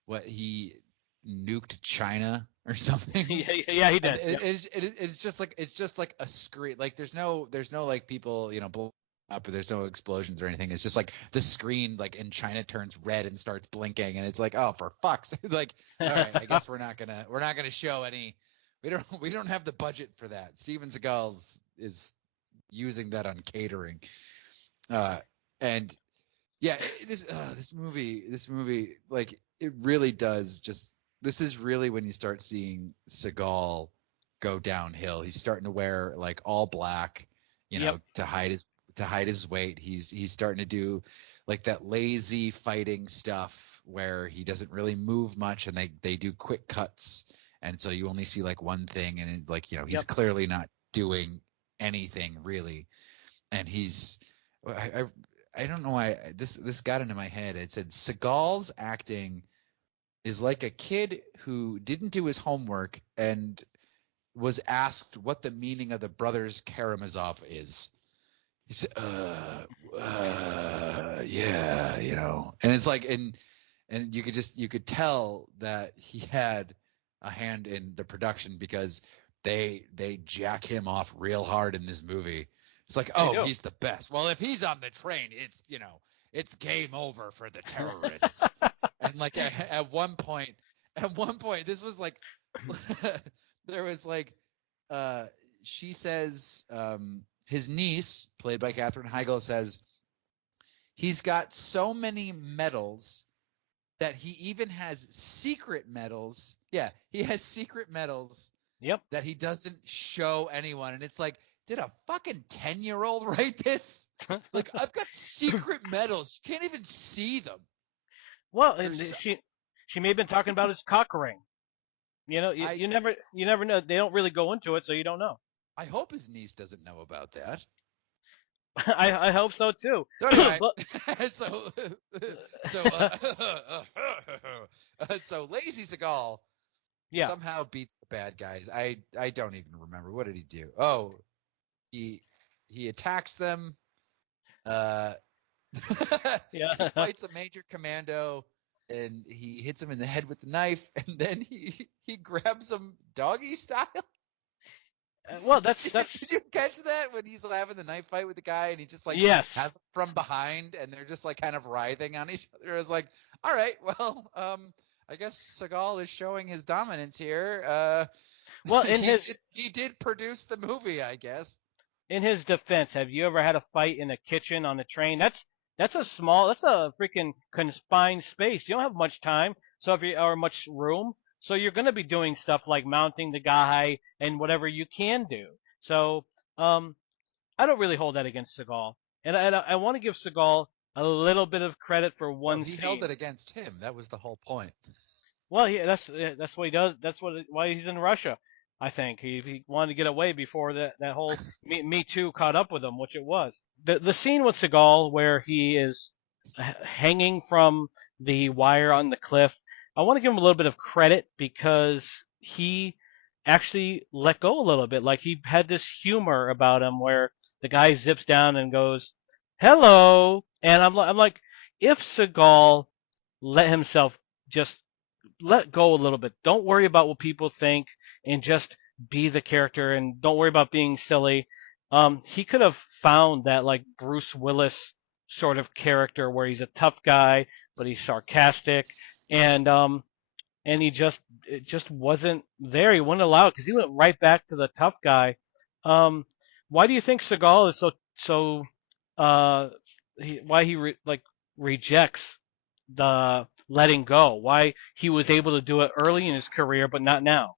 what he nuked China or something. Yeah, he And did. Yeah. it's just like a screen. Like there's no like people blowing up, or there's no explosions or anything. It's just like the screen like in China turns red and starts blinking, and it's like, oh, for fuck's sake. Like, all right, I guess we're not gonna show any. We don't have the budget for that. Steven Seagal is using that on catering. And yeah, this movie, like, it really does just. This is really when you start seeing Seagal go downhill. He's starting to wear like all black, Yep. to hide his weight. He's starting to do like that lazy fighting stuff where he doesn't really move much, and they do quick cuts, and so you only see like one thing, and he's Yep. clearly not doing anything really, and I don't know why this got into my head. It said Seagal's acting is like a kid who didn't do his homework and was asked what the meaning of the Brothers Karamazov is. He said, yeah, and it's like, and you could tell that he had a hand in the production, because they jack him off real hard in this movie. It's like, oh, he's the best. Well, if he's on the train, it's game over for the terrorists. And like at one point, this was like, there was like, she says, his niece, played by Katherine Heigl, says he's got so many medals that he even has secret medals. Yeah, he has secret medals. Yep. That he doesn't show anyone. And it's like, did a fucking 10-year-old write this? Like, I've got secret medals. You can't even see them. Well, and she may have been talking about his cock ring. You never know. They don't really go into it, so you don't know. I hope his niece doesn't know about that. I hope so too. So anyway, But- so Lazy Seagal yeah. somehow beats the bad guys. I don't even remember. What did he do? Oh, he attacks them. He Yeah. fights a major commando, and he hits him in the head with the knife, and then he grabs him doggy style. Well, that's Did you catch that when he's having the knife fight with the guy, and he just like yes. has him from behind, and they're just like kind of writhing on each other? I was like, all right, well, I guess Seagal is showing his dominance here. Well, he did produce the movie, I guess. in his defense, have you ever had a fight in a kitchen on a train? That's a freaking confined space. You don't have much time, or much room. So you're going to be doing stuff like mounting the guy and whatever you can do. So I don't really hold that against Seagal, and I want to give Seagal a little bit of credit for one No, he scene. held it against him. That was the whole point. Well, that's what he does. Why he's in Russia. I think he wanted to get away before that whole Me Too caught up with him, which it was. The scene with Seagal where he is hanging from the wire on the cliff. I want to give him a little bit of credit because he actually let go a little bit. Like he had this humor about him where the guy zips down and goes, "Hello," and I'm like, if Seagal let himself just let go a little bit. Don't worry about what people think and just be the character and don't worry about being silly. He could have found that like Bruce Willis sort of character where he's a tough guy but he's sarcastic and it just wasn't there. He wouldn't allow it because he went right back to the tough guy. Um, why do you think Seagal is so why he rejects the letting go? Why he was able to do it early in his career but not now?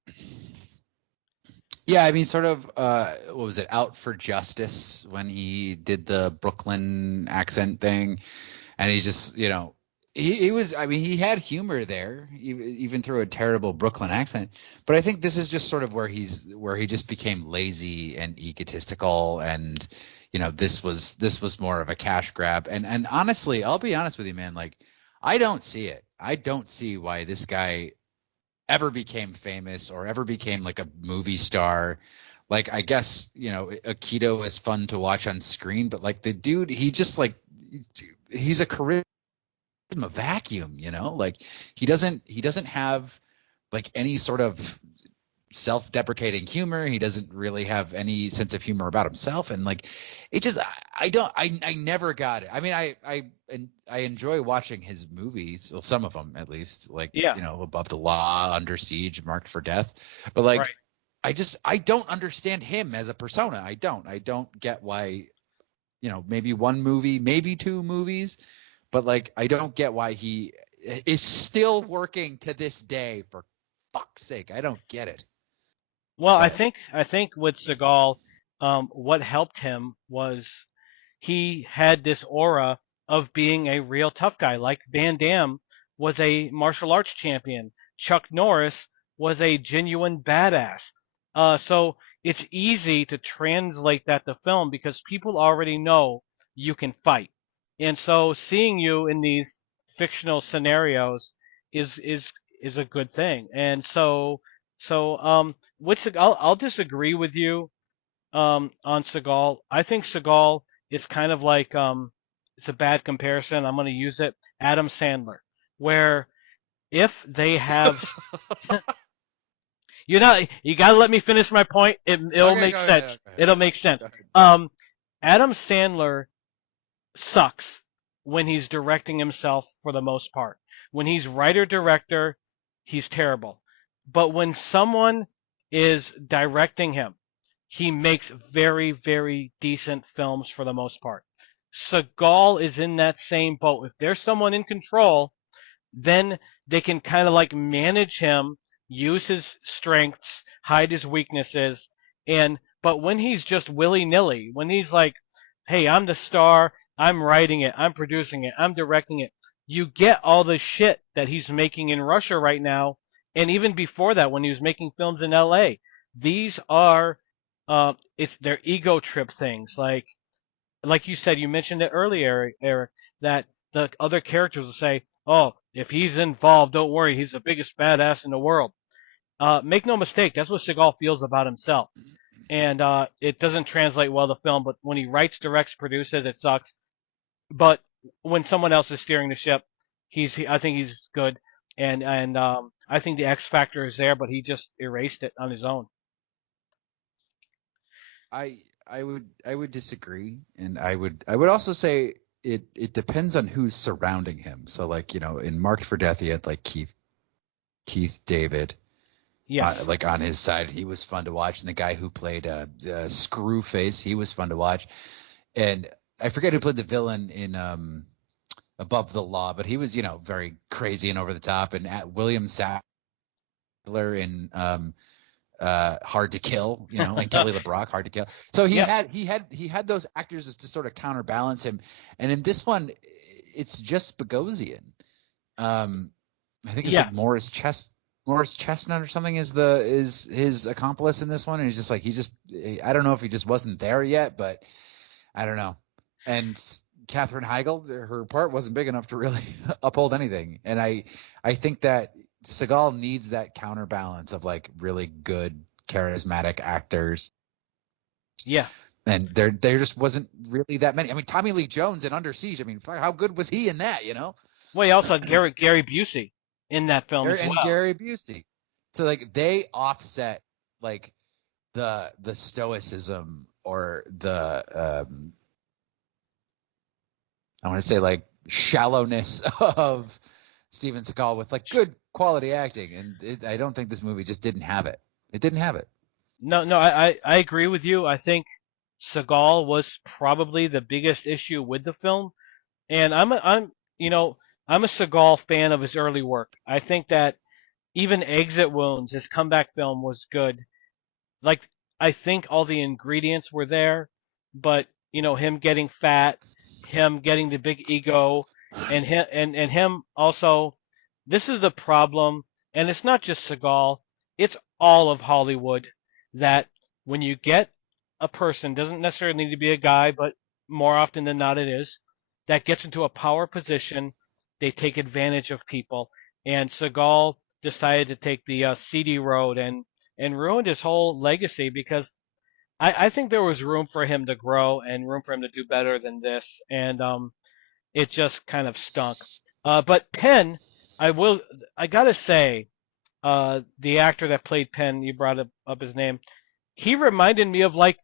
Yeah, I mean, sort of, what was it, Out for Justice, when he did the Brooklyn accent thing, and he's just, he was, I mean, he had humor there, even through a terrible Brooklyn accent. But I think this is just sort of where he just became lazy and egotistical, and this was more of a cash grab. And honestly, I'll be honest with you, man, like, I don't see it. I don't see why this guy ever became famous or ever became like a movie star. Like, I guess, Aikido is fun to watch on screen, but like the dude, he just like, he's a charisma vacuum, like he doesn't have like any sort of self-deprecating humor. He doesn't really have any sense of humor about himself, and like it just I don't I never got it. I mean, I enjoy watching his movies, well, some of them at least, like Yeah, you know, Above the Law, Under Siege, Marked for Death, but like right. I don't understand him as a persona. I don't get why, you know, maybe one movie, maybe two movies, but like I don't get why he is still working to this day. For fuck's sake, I don't get it. Well, I But think I think with Seagal, what helped him was he had this aura of being a real tough guy. Like Van Damme was a martial arts champion. Chuck Norris was a genuine badass. So it's easy to translate that to film because people already know you can fight. And so seeing you in these fictional scenarios is is is a good thing. And so I'll disagree with you on Seagal. I think Seagal is kind of like it's a bad comparison. I'm going to use it. Adam Sandler, where if they have, you got to let me finish my point. It'll okay, make go ahead. sense. Go ahead. It'll make sense. Go ahead. Um, Adam Sandler sucks when he's directing himself for the most part. When he's writer director, he's terrible. But when someone is directing him, he makes very, very decent films for the most part. Seagal is in that same boat. If there's someone in control, then they can kind of like manage him, use his strengths, hide his weaknesses, and but when he's just willy-nilly, when he's like, "Hey, I'm the star, I'm writing it, I'm producing it, I'm directing it," you get all the shit that he's making in Russia right now, and even before that, when he was making films in L.A. These are, it's their ego trip things, like you said, you mentioned it earlier, Eric, that the other characters will say, "Oh, if he's involved, don't worry, he's the biggest badass in the world." Make no mistake, that's what Seagal feels about himself, and it doesn't translate well to film. But when he writes, directs, produces, it sucks. But when someone else is steering the ship, I think he's good, and I think the X factor is there, but he just erased it on his own. I I would disagree, and I would also say it depends on who's surrounding him. So like, you know, in Marked for Death, he had like Keith David, Yes. like on his side. He was fun to watch, and the guy who played Screwface, he was fun to watch. And I forget who played the villain in Above the Law, but he was, you know, very crazy and over the top. And at William Sadler in Hard to Kill, you know, and Kelly LeBrock, Hard to Kill. So Yeah. he had those actors to sort of counterbalance him. And in this one, it's just Bogosian. I think it's Yeah. like Morris Chestnut or something is his accomplice in this one. And he's just like, I don't know if he just wasn't there yet, but I don't know. And Katherine Heigl, her part wasn't big enough to really uphold anything. And I think that Seagal needs that counterbalance of like really good charismatic actors. Yeah. And there just wasn't really that many. I mean, Tommy Lee Jones in Under Siege. I mean, how good was he in that? You know, Well, you also had Gary Busey in that film as And well. Gary Busey. So like they offset like the stoicism or the I want to say like shallowness of Steven Seagal with like good quality acting, and I don't think this movie just didn't have it. It didn't have it. No, no, I agree with you. I think Seagal was probably the biggest issue with the film, and you know, I'm a Seagal fan of his early work. I think that even Exit Wounds, his comeback film, was good. Like, I think all the ingredients were there, but you know, him getting fat, him getting the big ego, and him also. This is the problem, and it's not just Seagal. It's all of Hollywood that when you get a person, doesn't necessarily need to be a guy, but more often than not it is, that gets into a power position, they take advantage of people. And Seagal decided to take the seedy road and ruined his whole legacy because I think there was room for him to grow and room for him to do better than this, and it just kind of stunk. But Penn, I will, I gotta say, the actor that played Penn, you brought up his name. He reminded me of like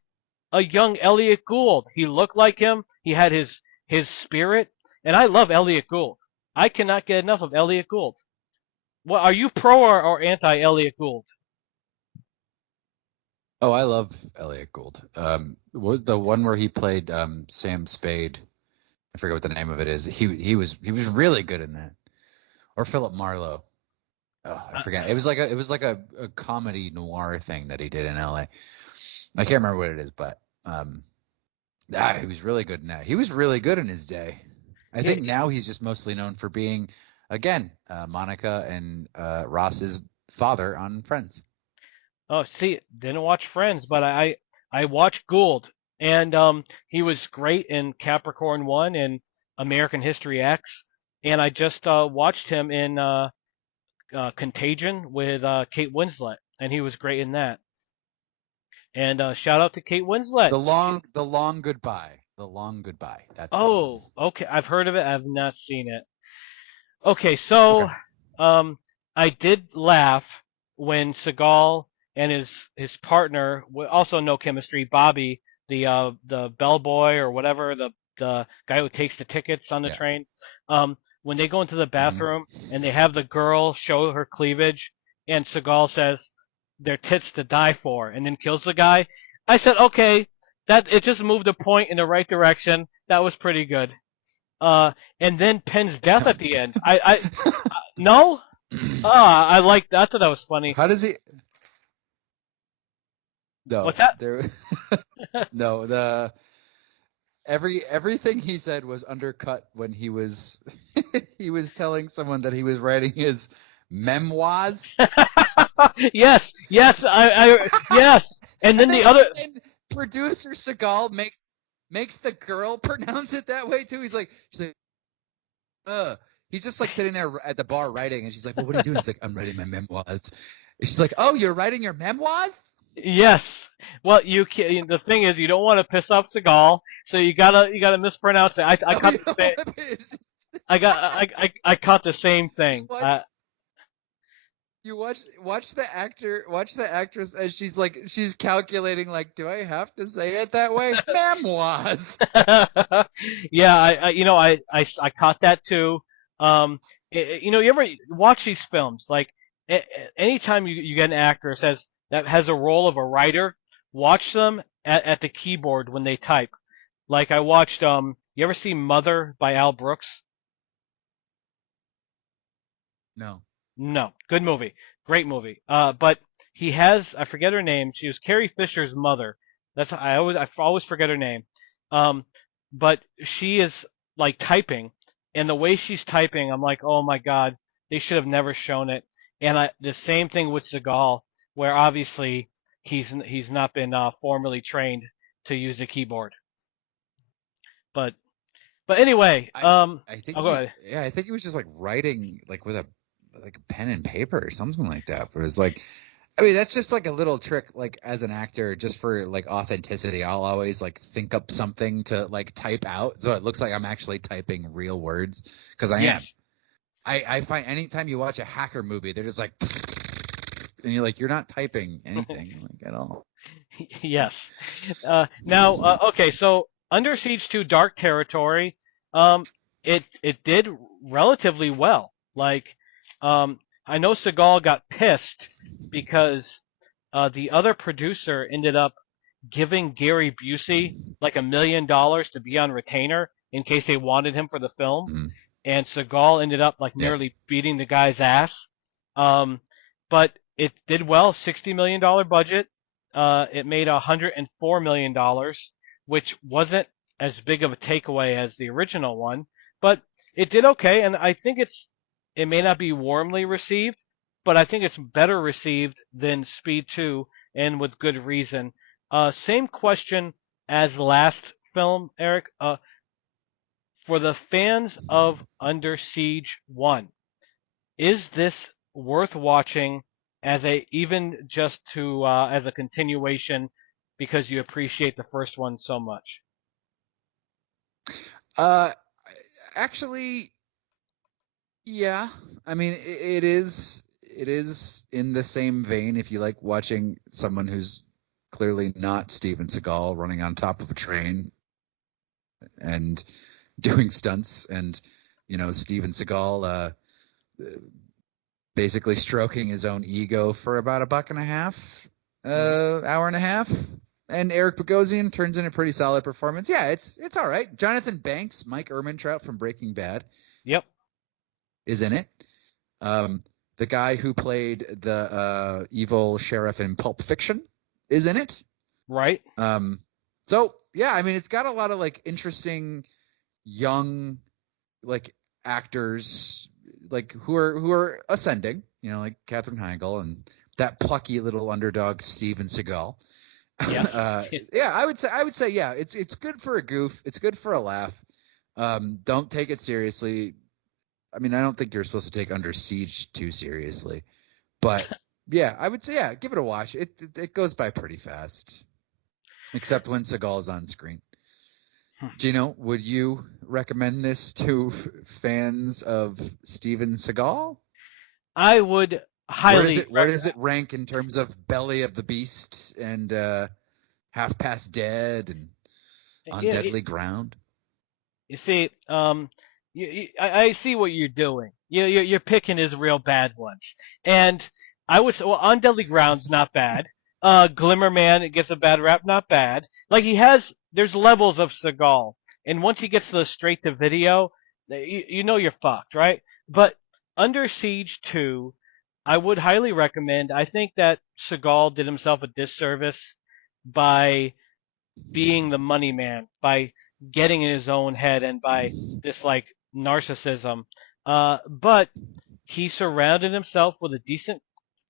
a young Elliot Gould. He looked like him. He had his spirit, and I love Elliot Gould. I cannot get enough of Elliot Gould. Well, are you pro or anti Elliot Gould? Oh, I love Elliot Gould. Was the one where he played Sam Spade? I forget what the name of it is. He was really good in that. Or Philip Marlowe. Oh, I forget. It was like a comedy noir thing that he did in L.A. I can't remember what it is, but he was really good in that. He was really good in his day. I think now he's just mostly known for being, again, Monica and Ross's father on Friends. Oh, see, didn't watch Friends, but I watched Gould, and he was great in Capricorn One and American History X, and I just watched him in Contagion with Kate Winslet, and he was great in that. And shout out to Kate Winslet. The long goodbye. The long goodbye. That's what it Oh, was. okay, I've heard of it. I've not seen it. Okay, Okay. so I did laugh when Seagal and his partner, also no chemistry, Bobby, the bellboy or whatever, the guy who takes the tickets on the Yeah. train, when they go into the hmm bathroom and they have the girl show her cleavage, and Seagal says they're tits to die for, and then kills the guy. I said, okay, that it just moved a point in the right direction. That was pretty good. And then Penn's death at the end. I no. I like that. I thought that was funny. How does he? What's No, that? there. No, everything he said was undercut when he was he was telling someone that he was writing his memoirs. Yes, yes, yes. And then And the then, other, and then producer Seagal makes the girl pronounce it that way too. She's like, uh. He's just like sitting there at the bar writing, and she's like, "Well, what are you doing?" He's like, "I'm writing my memoirs." And she's like, "Oh, you're writing your memoirs?" yes. Well, you can, the thing is, you don't want to piss off Seagal, so you gotta mispronounce it. I No, caught you the don't same. want to finish. I caught the same You thing. watch you watch the actress as she's calculating, like, do I have to say it that way? Memoirs. Yeah, I caught that too. You ever watch these films? Like, anytime you get an actor that has a role of a writer, watch them at the keyboard when they type. Like I watched, you ever see Mother by Al Brooks? No. No, good movie, great movie. But I forget her name. She was Carrie Fisher's mother. I always forget her name. Um, but she is like typing, and the way she's typing, I'm like, oh my god, they should have never shown it. And the same thing with Seagal, where obviously he's not been formally trained to use a keyboard. But anyway, I I think I'll he go was ahead. yeah, I think he was just like writing like with a pen and paper or something like that. But it's like, I mean, that's just like a little trick, like as an actor, just for like authenticity. I'll always like think up something to like type out, so it looks like I'm actually typing real words, because I am. Yes. I find anytime you watch a hacker movie, they're just like, and you're like, you're not typing anything like at all. Yes. Now, okay, so Under Siege 2 Dark Territory, it did relatively well. Like, I know Seagal got pissed because the other producer ended up giving Gary Busey like $1 million to be on retainer in case they wanted him for the film, Mm, and Seagal ended up like yes. nearly beating the guy's ass. Um, but it did well, $60 million budget. It made $104 million, which wasn't as big of a takeaway as the original one, but it did okay, and I think it may not be warmly received, but I think it's better received than Speed 2, and with good reason. Same question as the last film, Eric. For the fans of Under Siege 1, is this worth watching as a even just to as a continuation because you appreciate the first one so much? Uh, actually, yeah. I mean, it is. is in the same vein. If you like watching someone who's clearly not Steven Seagal running on top of a train and doing stunts, and Steven Seagal basically stroking his own ego for about $1.50, hour and a half. And Eric Bogosian turns in a pretty solid performance. Yeah, it's all right. Jonathan Banks, Mike Ehrmantraut from Breaking Bad, Yep. is in it. The guy who played the evil sheriff in Pulp Fiction is in it. Right. So yeah, I mean, it's got a lot of like interesting young like actors like who are ascending, like Katherine Heigl and that plucky little underdog Steven Seagal. Yeah. Yeah, I would say yeah, it's good for a goof. It's good for a laugh. Don't take it seriously. I mean, I don't think you're supposed to take Under Siege too seriously. But yeah, I would say yeah, give it a watch. It goes by pretty fast. Except when Seagal's on screen. Geno, would you recommend this to fans of Steven Seagal? I would highly. Where does it rank in terms of Belly of the Beast and Half Past Dead and On Deadly Ground? You see, I see what you're doing. You're picking his real bad ones, and I would say, well, On Deadly Ground's not bad. Glimmer Man, it gets a bad rap, not bad. Like there's levels of Seagal, and once he gets to the straight to video, you know you're fucked, right? But Under Siege 2, I would highly recommend. I think that Seagal did himself a disservice by being the money man, by getting in his own head, and by this like narcissism. But he surrounded himself with a decent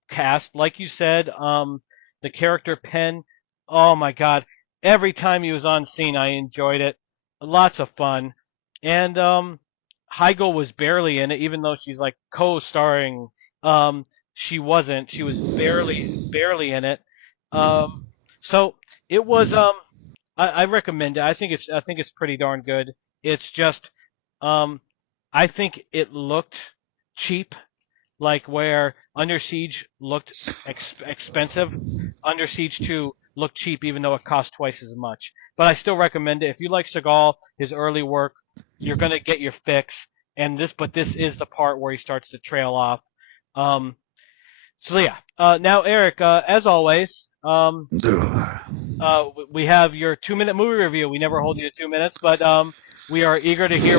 cast, like you said. The character Penn, oh my god, every time he was on scene, I enjoyed it. Lots of fun, and Heigl was barely in it, even though she's like co-starring. She wasn't. She was barely in it. So it was. I recommend it. I think it's pretty darn good. It's just, I think it looked cheap, like where Under Siege looked expensive. Under Siege 2 looked cheap, even though it cost twice as much. But I still recommend it. If you like Seagal, his early work, you're gonna get your fix. But this is the part where he starts to trail off. Um, so yeah. Now Eric, as always, we have your 2-minute movie review. We never hold you to 2 minutes, but we are eager to hear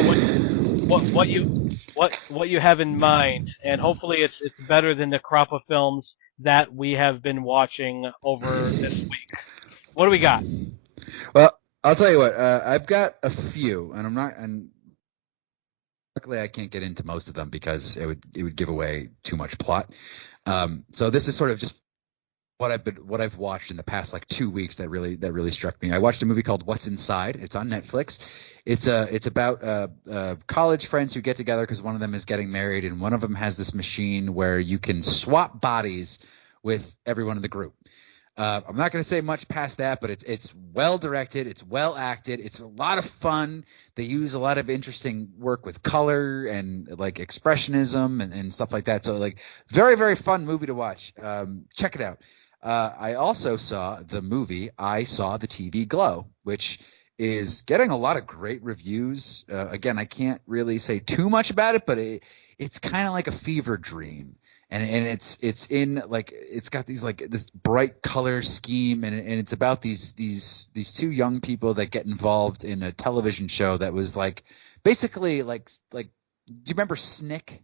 what you have in mind, and hopefully it's better than the crop of films that we have been watching over this week. What do we got? Well, I'll tell you what. I've got a few, and luckily I can't get into most of them because it would give away too much plot. So this is sort of just what I've watched in the past like 2 weeks that really struck me. I watched a movie called What's Inside. It's on Netflix. It's about college friends who get together because one of them is getting married, and one of them has this machine where you can swap bodies with everyone in the group. I'm not going to say much past that, but it's well directed, it's well acted, it's a lot of fun. They use a lot of interesting work with color and like expressionism and stuff like that. So like very, very fun movie to watch. Check it out. I also saw the movie I Saw the TV Glow, which is getting a lot of great reviews. Again, I can't really say too much about it, but it's kind of like a fever dream. And it's in like it's got these like this bright color scheme, and it's about these two young people that get involved in a television show that was like basically like do you remember Snick?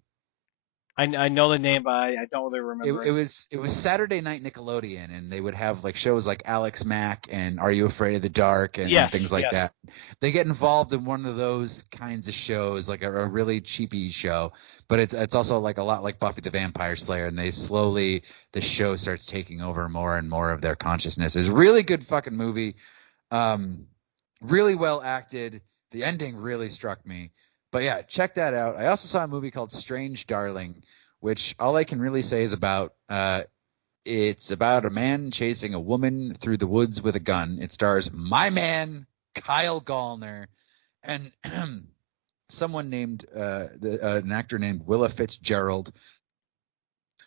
I know the name, but I don't really remember. It was Saturday Night Nickelodeon, and they would have like shows like Alex Mack and Are You Afraid of the Dark and things like that. They get involved in one of those kinds of shows, like a really cheapy show, but it's also like a lot like Buffy the Vampire Slayer, and the show starts taking over more and more of their consciousness. It's a really good fucking movie, really well acted. The ending really struck me. But yeah, check that out. I also saw a movie called Strange Darling, which all I can really say is it's about a man chasing a woman through the woods with a gun. It stars my man, Kyle Gallner, and someone named an actor named Willa Fitzgerald,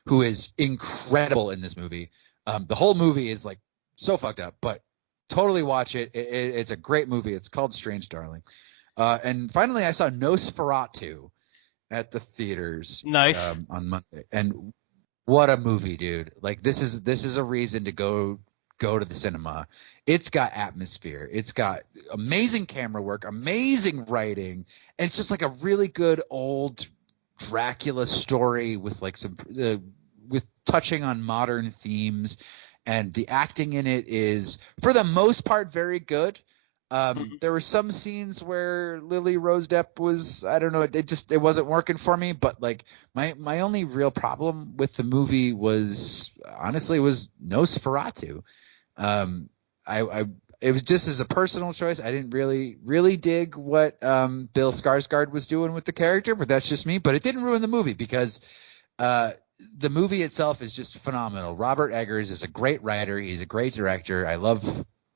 who is incredible in this movie. The whole movie is like so fucked up, but totally watch it. It's a great movie. It's called Strange Darling. And finally, I saw Nosferatu at the theaters Nice. on Monday, and what a movie, dude! Like this is a reason to go to the cinema. It's got atmosphere. It's got amazing camera work, amazing writing, and it's just like a really good old Dracula story with like some with touching on modern themes, and the acting in it is for the most part very good. There were some scenes where Lily Rose Depp was, I don't know, it wasn't working for me, but like my only real problem with the movie was honestly Nosferatu. It was just as a personal choice. I didn't really dig what Bill Skarsgård was doing with the character, but that's just me. But it didn't ruin the movie because the movie itself is just phenomenal. Robert Eggers is a great writer. He's a great director. I love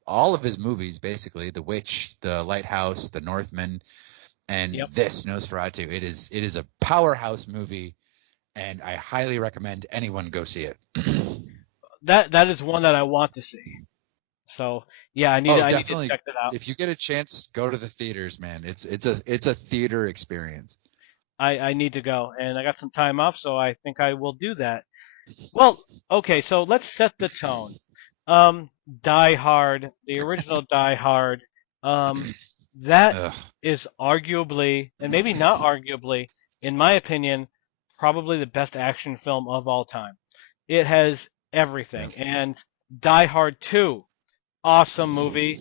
all of his movies, basically. The Witch, The Lighthouse, The Northman, and this Nosferatu. It is a powerhouse movie, and I highly recommend anyone go see it. That is one that I want to see. So yeah, I need to check that out. If you get a chance, go to the theaters, man. It's a theater experience. I need to go, and I got some time off, so I think I will do that. Well, okay, so let's set the tone. Die Hard, the original Die Hard, that Ugh. is arguably, and maybe not arguably, in my opinion, probably the best action film of all time. It has everything. Yes. And Die Hard 2, awesome movie.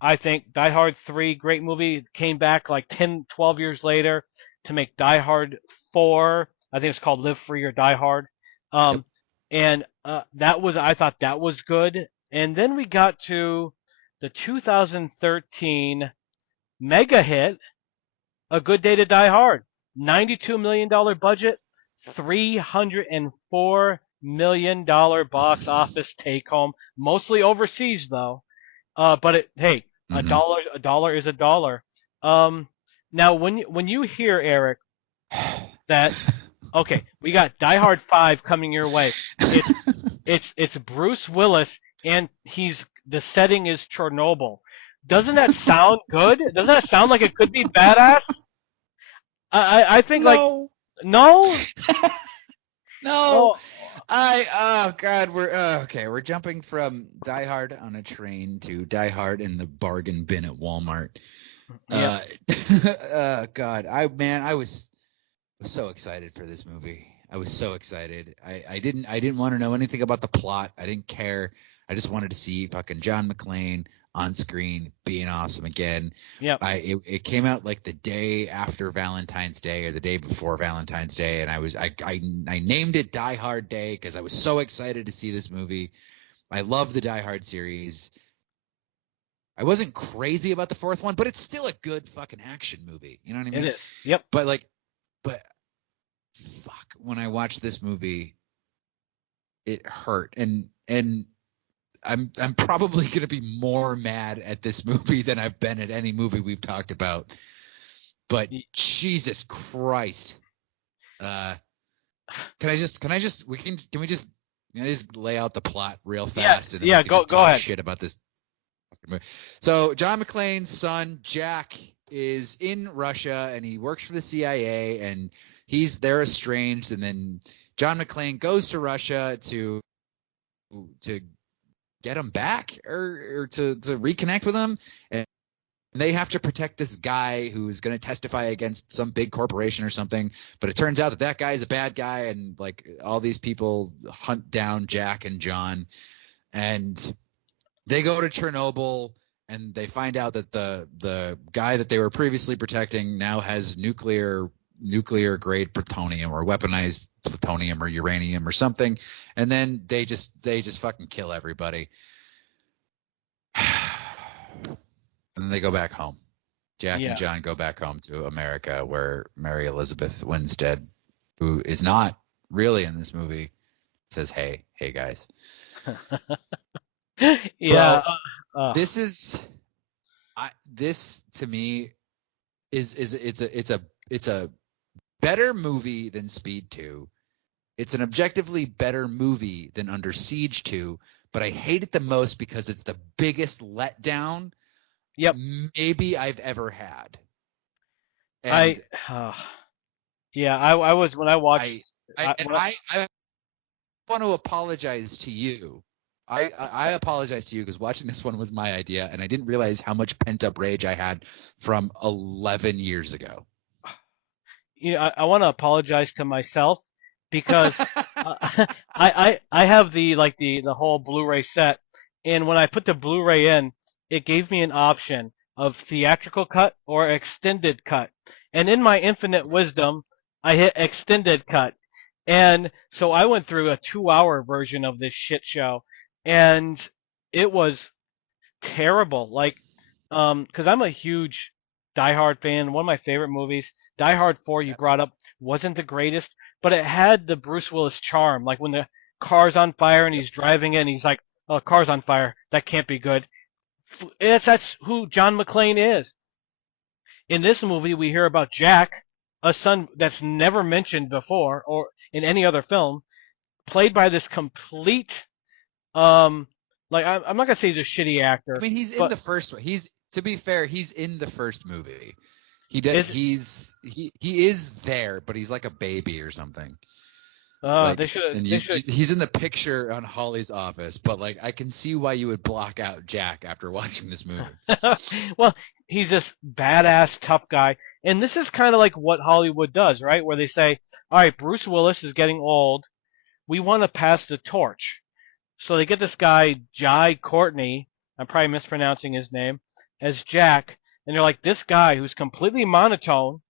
I think Die Hard 3, great movie, came back like 10, 12 years later to make Die Hard 4. I think it's called Live Free or Die Hard. Yep. And I thought that was good. And then we got to the 2013 mega hit, A Good Day to Die Hard. $92 million budget, $304 million box office take home, mostly overseas though. But hey, a dollar is a dollar. Now when you hear, Eric, that okay, we got Die Hard 5 coming your way. It's Bruce Willis, and the setting is Chernobyl. Doesn't that sound good? Doesn't that sound like it could be badass? I think No. like no. No. Oh, Oh God, we're jumping from Die Hard on a train to Die Hard in the bargain bin at Walmart. yeah. God, I was so excited for this movie. I was so excited. I didn't want to know anything about the plot. I didn't care. I just wanted to see fucking John McClane on screen being awesome again. Yep. It came out like the day after Valentine's Day or the day before Valentine's Day, and I named it Die Hard Day because I was so excited to see this movie. I love the Die Hard series. I wasn't crazy about the fourth one, but it's still a good fucking action movie. You know what I mean? It is. Yep. But fuck, when I watched this movie, it hurt, and I'm probably gonna be more mad at this movie than I've been at any movie we've talked about. But Jesus Christ, can I just lay out the plot real fast? And then we can just go talk ahead. shit about this movie. So John McClane's son Jack is in Russia and he works for the CIA and they're estranged, and then John McClane goes to Russia to get him back or to reconnect with him, and they have to protect this guy who's going to testify against some big corporation or something, but it turns out that guy is a bad guy, and like all these people hunt down Jack and John, and they go to Chernobyl and they find out that the guy that they were previously protecting now has nuclear grade plutonium or weaponized plutonium or uranium or something, and then they just fucking kill everybody. And then they go back home. Jack and John go back home to America, where Mary Elizabeth Winstead, who is not really in this movie, says, hey guys. Yeah. Well, this to me is it's a better movie than Speed 2. It's an objectively better movie than Under Siege 2, but I hate it the most because it's the biggest letdown Yep. maybe I've ever had. I And yeah, I was when I watched I want to apologize to you. I apologize to you because watching this one was my idea, and I didn't realize how much pent up rage I had from 11 years ago. I want to apologize to myself because I have the whole Blu-ray set, and when I put the Blu-ray in, it gave me an option of theatrical cut or extended cut, and in my infinite wisdom, I hit extended cut, and so I went through a 2-hour version of this shit show, and it was terrible. Like, because I'm a huge Die Hard fan. One of my favorite movies, Die Hard 4, you brought up, wasn't the greatest, but it had the Bruce Willis charm. Like when the car's on fire and he's driving it, and he's like, "Oh, car's on fire. That can't be good." That's who John McClane is. In this movie, we hear about Jack, a son that's never mentioned before or in any other film, played by this complete um. Like I'm not gonna say he's a shitty I actor, mean, he's in but the first one. To be fair, he's in the first movie. He is there, but he's like a baby or something. they should. He's in the picture on Holly's office, but like I can see why you would block out Jack after watching this movie. Well, he's this badass tough guy, and this is kind of like what Hollywood does, right? Where they say, "All right, Bruce Willis is getting old. We want to pass the torch." So they get this guy Jai Courtney. I'm probably mispronouncing his name as Jack, and they're like, "This guy who's completely monotone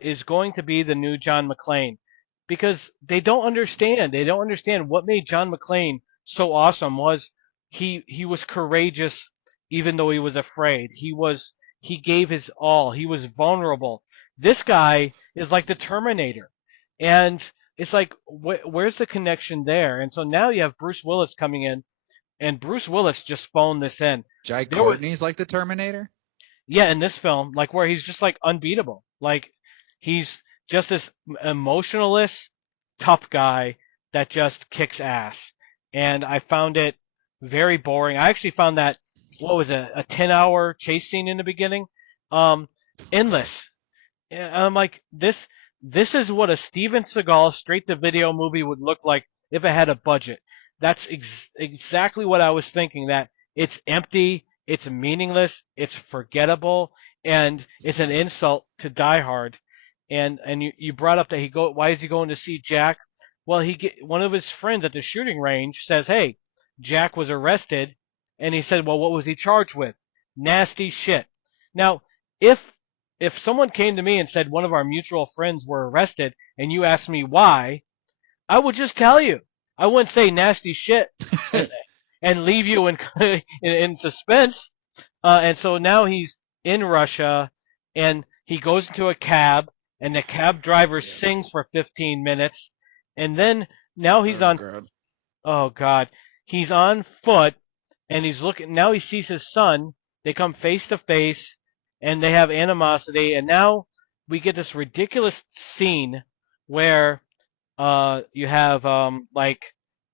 is going to be the new John McClane," because they don't understand. They don't understand what made John McClane so awesome was he was courageous even though he was afraid. He gave his all. He was vulnerable. This guy is like the Terminator, and it's like where's the connection there? And so now you have Bruce Willis coming in, and Bruce Willis just phoned this in. Jai There was Courtney's like the Terminator. yeah, in this film, like where he's just like unbeatable. Like he's just this emotionalist, tough guy that just kicks ass. And I found it very boring. I actually found that what was it, a 10-hour chase scene in the beginning, um, endless. And I'm like, this is what a Steven Seagal straight to video movie would look like if it had a budget. That's exactly what I was thinking. That it's empty, it's meaningless, it's forgettable, and it's an insult to Die Hard. And you brought up that why is he going to see Jack? Well, one of his friends at the shooting range says, "Hey, Jack was arrested," and he said, "Well, what was he charged with? Nasty shit." Now, if someone came to me and said one of our mutual friends were arrested and you asked me why, I would just tell you. I wouldn't say nasty shit and, and leave you in suspense. And so now he's in Russia and he goes into a cab and the cab driver sings for 15 minutes and then now he's on God. oh god, he's on foot and he's looking now he sees his son. They come face to face and they have animosity and now we get this ridiculous scene where you have like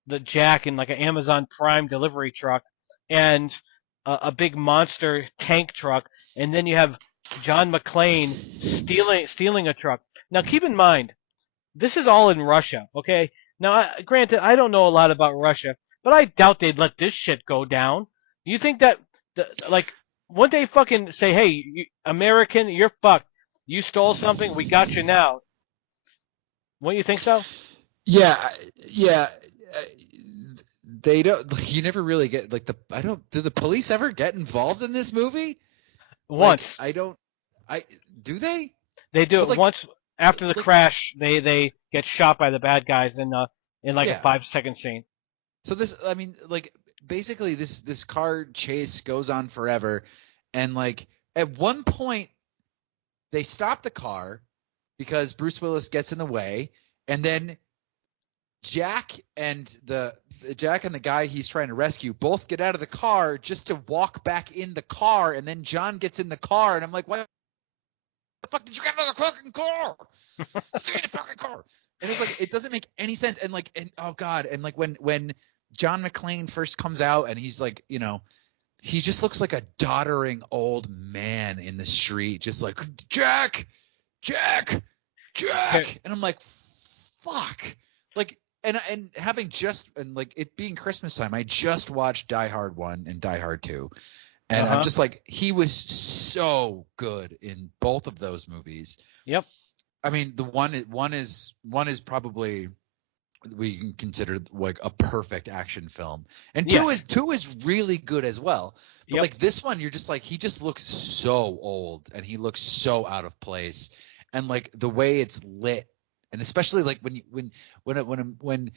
the Jack in like an Amazon Prime delivery truck and a big monster tank truck and then you have John McClane stealing a truck. Now keep in mind this is all in Russia, okay? Now granted I don't know a lot about Russia, but I doubt they'd let this shit go down. You think that like wouldn't they fucking say, "Hey, American, you're fucked. You stole something. We got you now." Wouldn't you think so? Yeah. They don't. You never really get like the. I don't. Do the police ever get involved in this movie? Once. Like, I don't. Do they? They do But, it like, once after the like, crash. They get shot by the bad guys in like a Yeah. 5-second scene. So this, I mean, like basically this car chase goes on forever, and like at one point they stop the car because Bruce Willis gets in the way, and then Jack and the guy he's trying to rescue both get out of the car just to walk back in the car, and then John gets in the car, and I'm like, why the fuck did you get out of the fucking car? Stay in the fucking car. And it's like it doesn't make any sense. And like, and oh god, and like when John McClane first comes out, and he's like, he just looks like a doddering old man in the street, just like Jack, Jack, Jack, and I'm like, fuck, like, and having just and like it being Christmas time, I just watched Die Hard 1 and Die Hard 2, and I'm just like, he was so good in both of those movies. Yep. I mean, the one is probably we can consider like a perfect action film, and two is really good as well. But like this one, you're just like, he just looks so old, and he looks so out of place, and like the way it's lit, and especially like when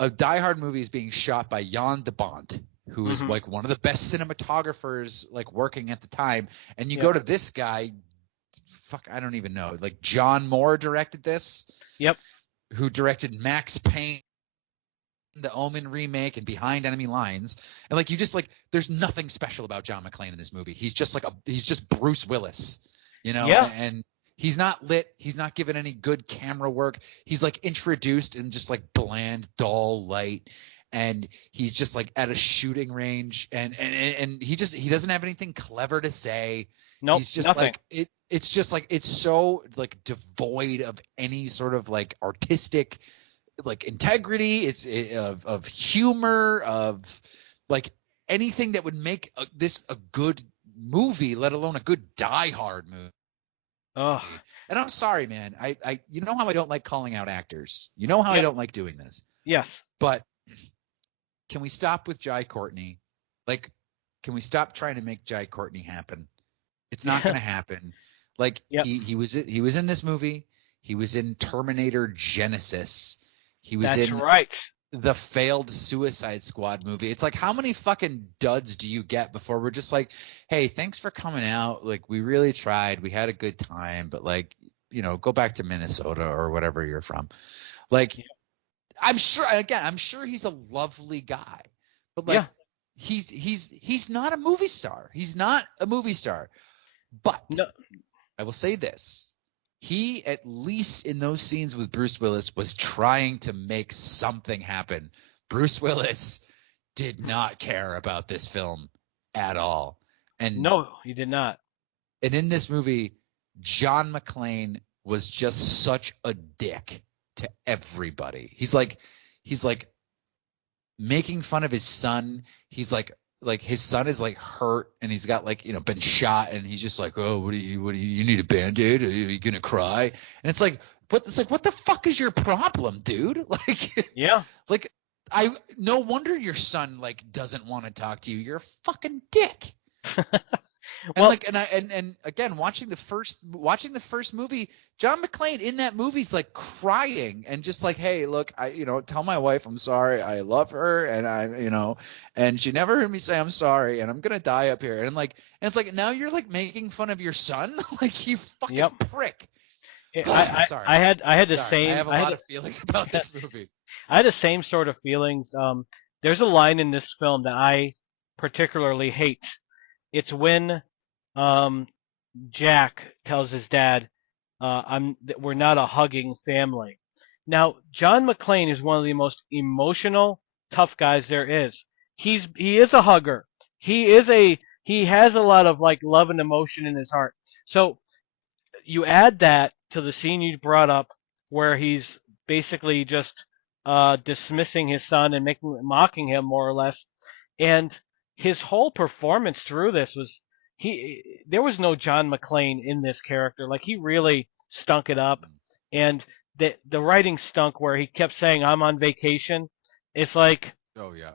a Die Hard movie is being shot by Jan de Bont, who is like one of the best cinematographers like working at the time, and you go to this guy, fuck, I don't even know, like John Moore directed this. Yep. Who directed Max Payne, the Omen remake, and Behind Enemy Lines, and like you just like, there's nothing special about John McClane in this movie. He's just like he's just Bruce Willis, and he's not lit. He's not given any good camera work. He's like introduced in just like bland, dull light, and he's just like at a shooting range, and he doesn't have anything clever to say. Nope, he's just nothing. like it's just like, it's so like devoid of any sort of like artistic like integrity. It's of humor, of like anything that would make this a good movie, let alone a good Die Hard movie. Oh. And I'm sorry, man. I you know how I don't like calling out actors. You know how I don't like doing this. Yes. But can we stop with Jai Courtney? Like, can we stop trying to make Jai Courtney happen? It's not going to happen. Like he was in this movie. He was in Terminator Genesis. He was in the failed Suicide Squad movie. It's like, how many fucking duds do you get before we're just like, hey, thanks for coming out. Like, we really tried. We had a good time, but like, go back to Minnesota or whatever you're from. Like, I'm sure he's a lovely guy, but like, he's not a movie star. He's not a movie star. But I will say this. He, at least in those scenes with Bruce Willis, was trying to make something happen. Bruce Willis did not care about this film at all. And no, he did not. And in this movie, John McClane was just such a dick to everybody. He's like making fun of his son. He's like his son is like hurt, and he's got like, been shot, and he's just like, oh, what do you need a Band-Aid? Are you gonna cry? And it's like, what the fuck is your problem, dude? Like, like, no wonder your son like doesn't want to talk to you. You're a fucking dick. Well, and again, watching the first movie, John McClane in that movie's like crying and just like, hey, look, I tell my wife I'm sorry, I love her, and and she never heard me say I'm sorry, and I'm gonna die up here, and it's like, now you're like making fun of your son, like, you fucking prick. Sorry. I had the same. I have a lot of feelings about this movie. I had the same sort of feelings. There's a line in this film that I particularly hate. It's when Jack tells his dad, we're not a hugging family. Now, John McClane is one of the most emotional, tough guys there is. He is a hugger. He has a lot of like love and emotion in his heart. So you add that to the scene you brought up, where he's basically just dismissing his son and mocking him more or less, and his whole performance through this was, there was no John McClane in this character. Like, he really stunk it up, and the writing stunk where he kept saying, I'm on vacation. It's like, oh yeah.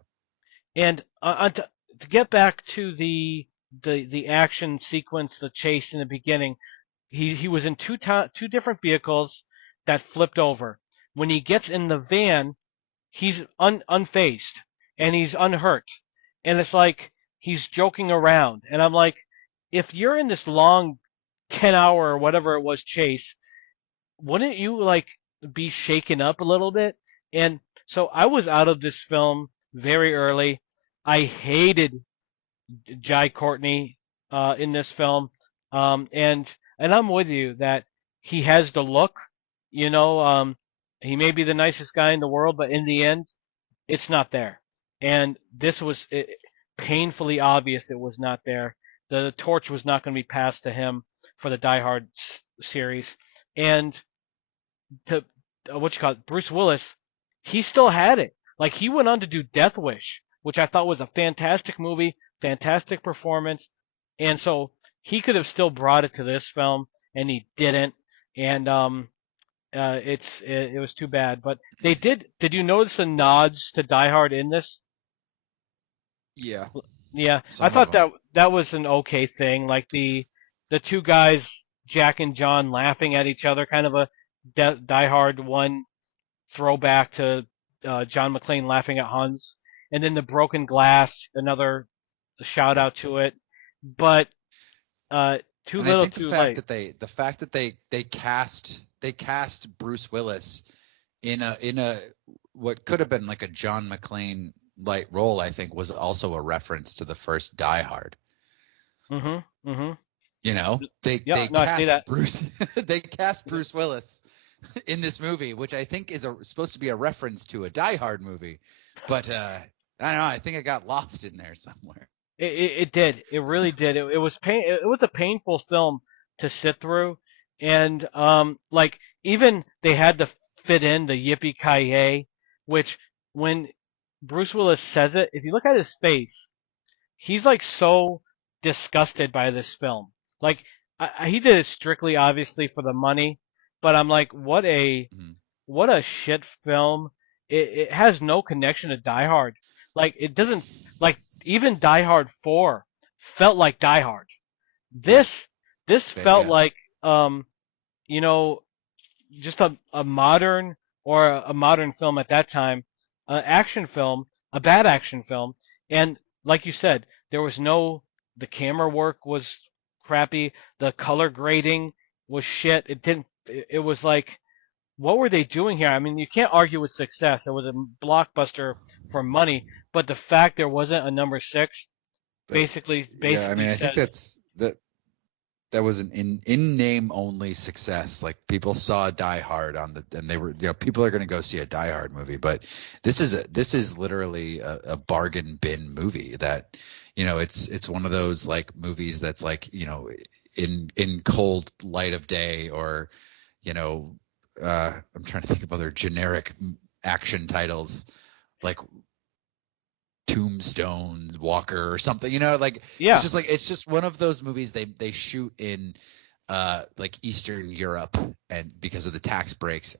And to get back to the action sequence, the chase in the beginning, he was in two different vehicles that flipped over. When he gets in the van, he's unfazed and he's unhurt, and it's like he's joking around. And I'm like, if you're in this long 10-hour or whatever it was chase, wouldn't you like be shaken up a little bit? And so I was out of this film very early. I hated Jai Courtney in this film, and I'm with you that he has the look, He may be the nicest guy in the world, but in the end, it's not there. And this was painfully obvious it was not there. The torch was not going to be passed to him for the Die Hard series. And to what you call it, Bruce Willis, he still had it. Like he went on to do Death Wish, which I thought was a fantastic movie, fantastic performance, and so he could have still brought it to this film, and he didn't. And it was too bad. But they did. Did you notice the nods to Die Hard in this? Yeah, Yeah, I some of thought them. that was an okay thing. Like the two guys, Jack and John, laughing at each other, kind of a Die Hard one throwback to John McClane laughing at Hans, and then the broken glass, another shout out to it. But too And I little, think too late. the fact that they cast Bruce Willis in a what could have been like a John McClane light role, I think was also a reference to the first Die Hard. Mhm. Mhm. You know, Yeah. they No, I see cast that. Bruce they cast Bruce Willis in this movie, which I think is supposed to be a reference to a Die Hard movie, but I don't know. I think it got lost in there somewhere. It did. It really did. It was pain. It was a painful film to sit through, and like even they had to fit in the yippee ki yay, which when Bruce Willis says it, if you look at his face, he's like so disgusted by this film. Like he did it strictly, obviously, for the money, but I'm like, Mhm. what a shit film. It has no connection to Die Hard. Like it doesn't like even Die Hard 4 felt like Die Hard. Yeah, This this felt yeah. like you know just a modern or a modern film at that time, an action film, a bad action film, and like you said, there was no the camera work was crappy, the color grading was shit. It didn't. It was like what were they doing here? I mean, you can't argue with success. It was a blockbuster for money, but the fact there wasn't a number six But yeah, I basically mean, I think says that was an in name only success. Like people saw Die Hard and they were, people are going to go see a Die Hard movie, but this is literally a bargain bin movie that, it's one of those like movies that's like, in cold light of day, or, you know, I'm trying to think of other generic action titles like Tombstones, Walker, or something. Like yeah. it's just one of those movies they shoot in like Eastern Europe, and because of the tax breaks,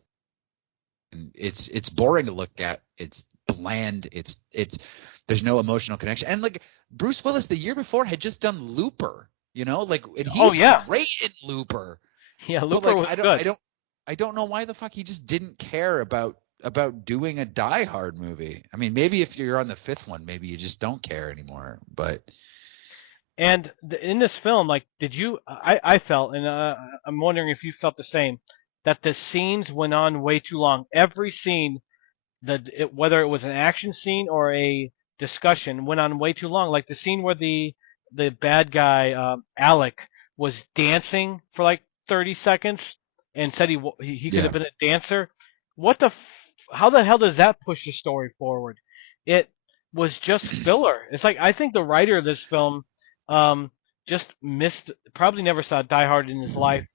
and it's boring to look at. It's bland. It's there's no emotional connection. And like Bruce Willis the year before had just done Looper, like, and Oh he's yeah. great in Looper. Yeah, But Looper like was good. I don't know why the fuck he just didn't care about doing a Die Hard movie. I mean, maybe if you're on the fifth one, maybe you just don't care anymore. But And in this film, like, did you? I felt, and I'm wondering if you felt the same, that the scenes went on way too long. Every scene, whether it was an action scene or a discussion, went on way too long. Like the scene where the bad guy Alec was dancing for like 30 seconds and said he could have yeah, been a dancer. What the? How the hell does that push the story forward? It was just filler. It's like I think the writer of this film um, just missed. Probably never saw Die Hard in his life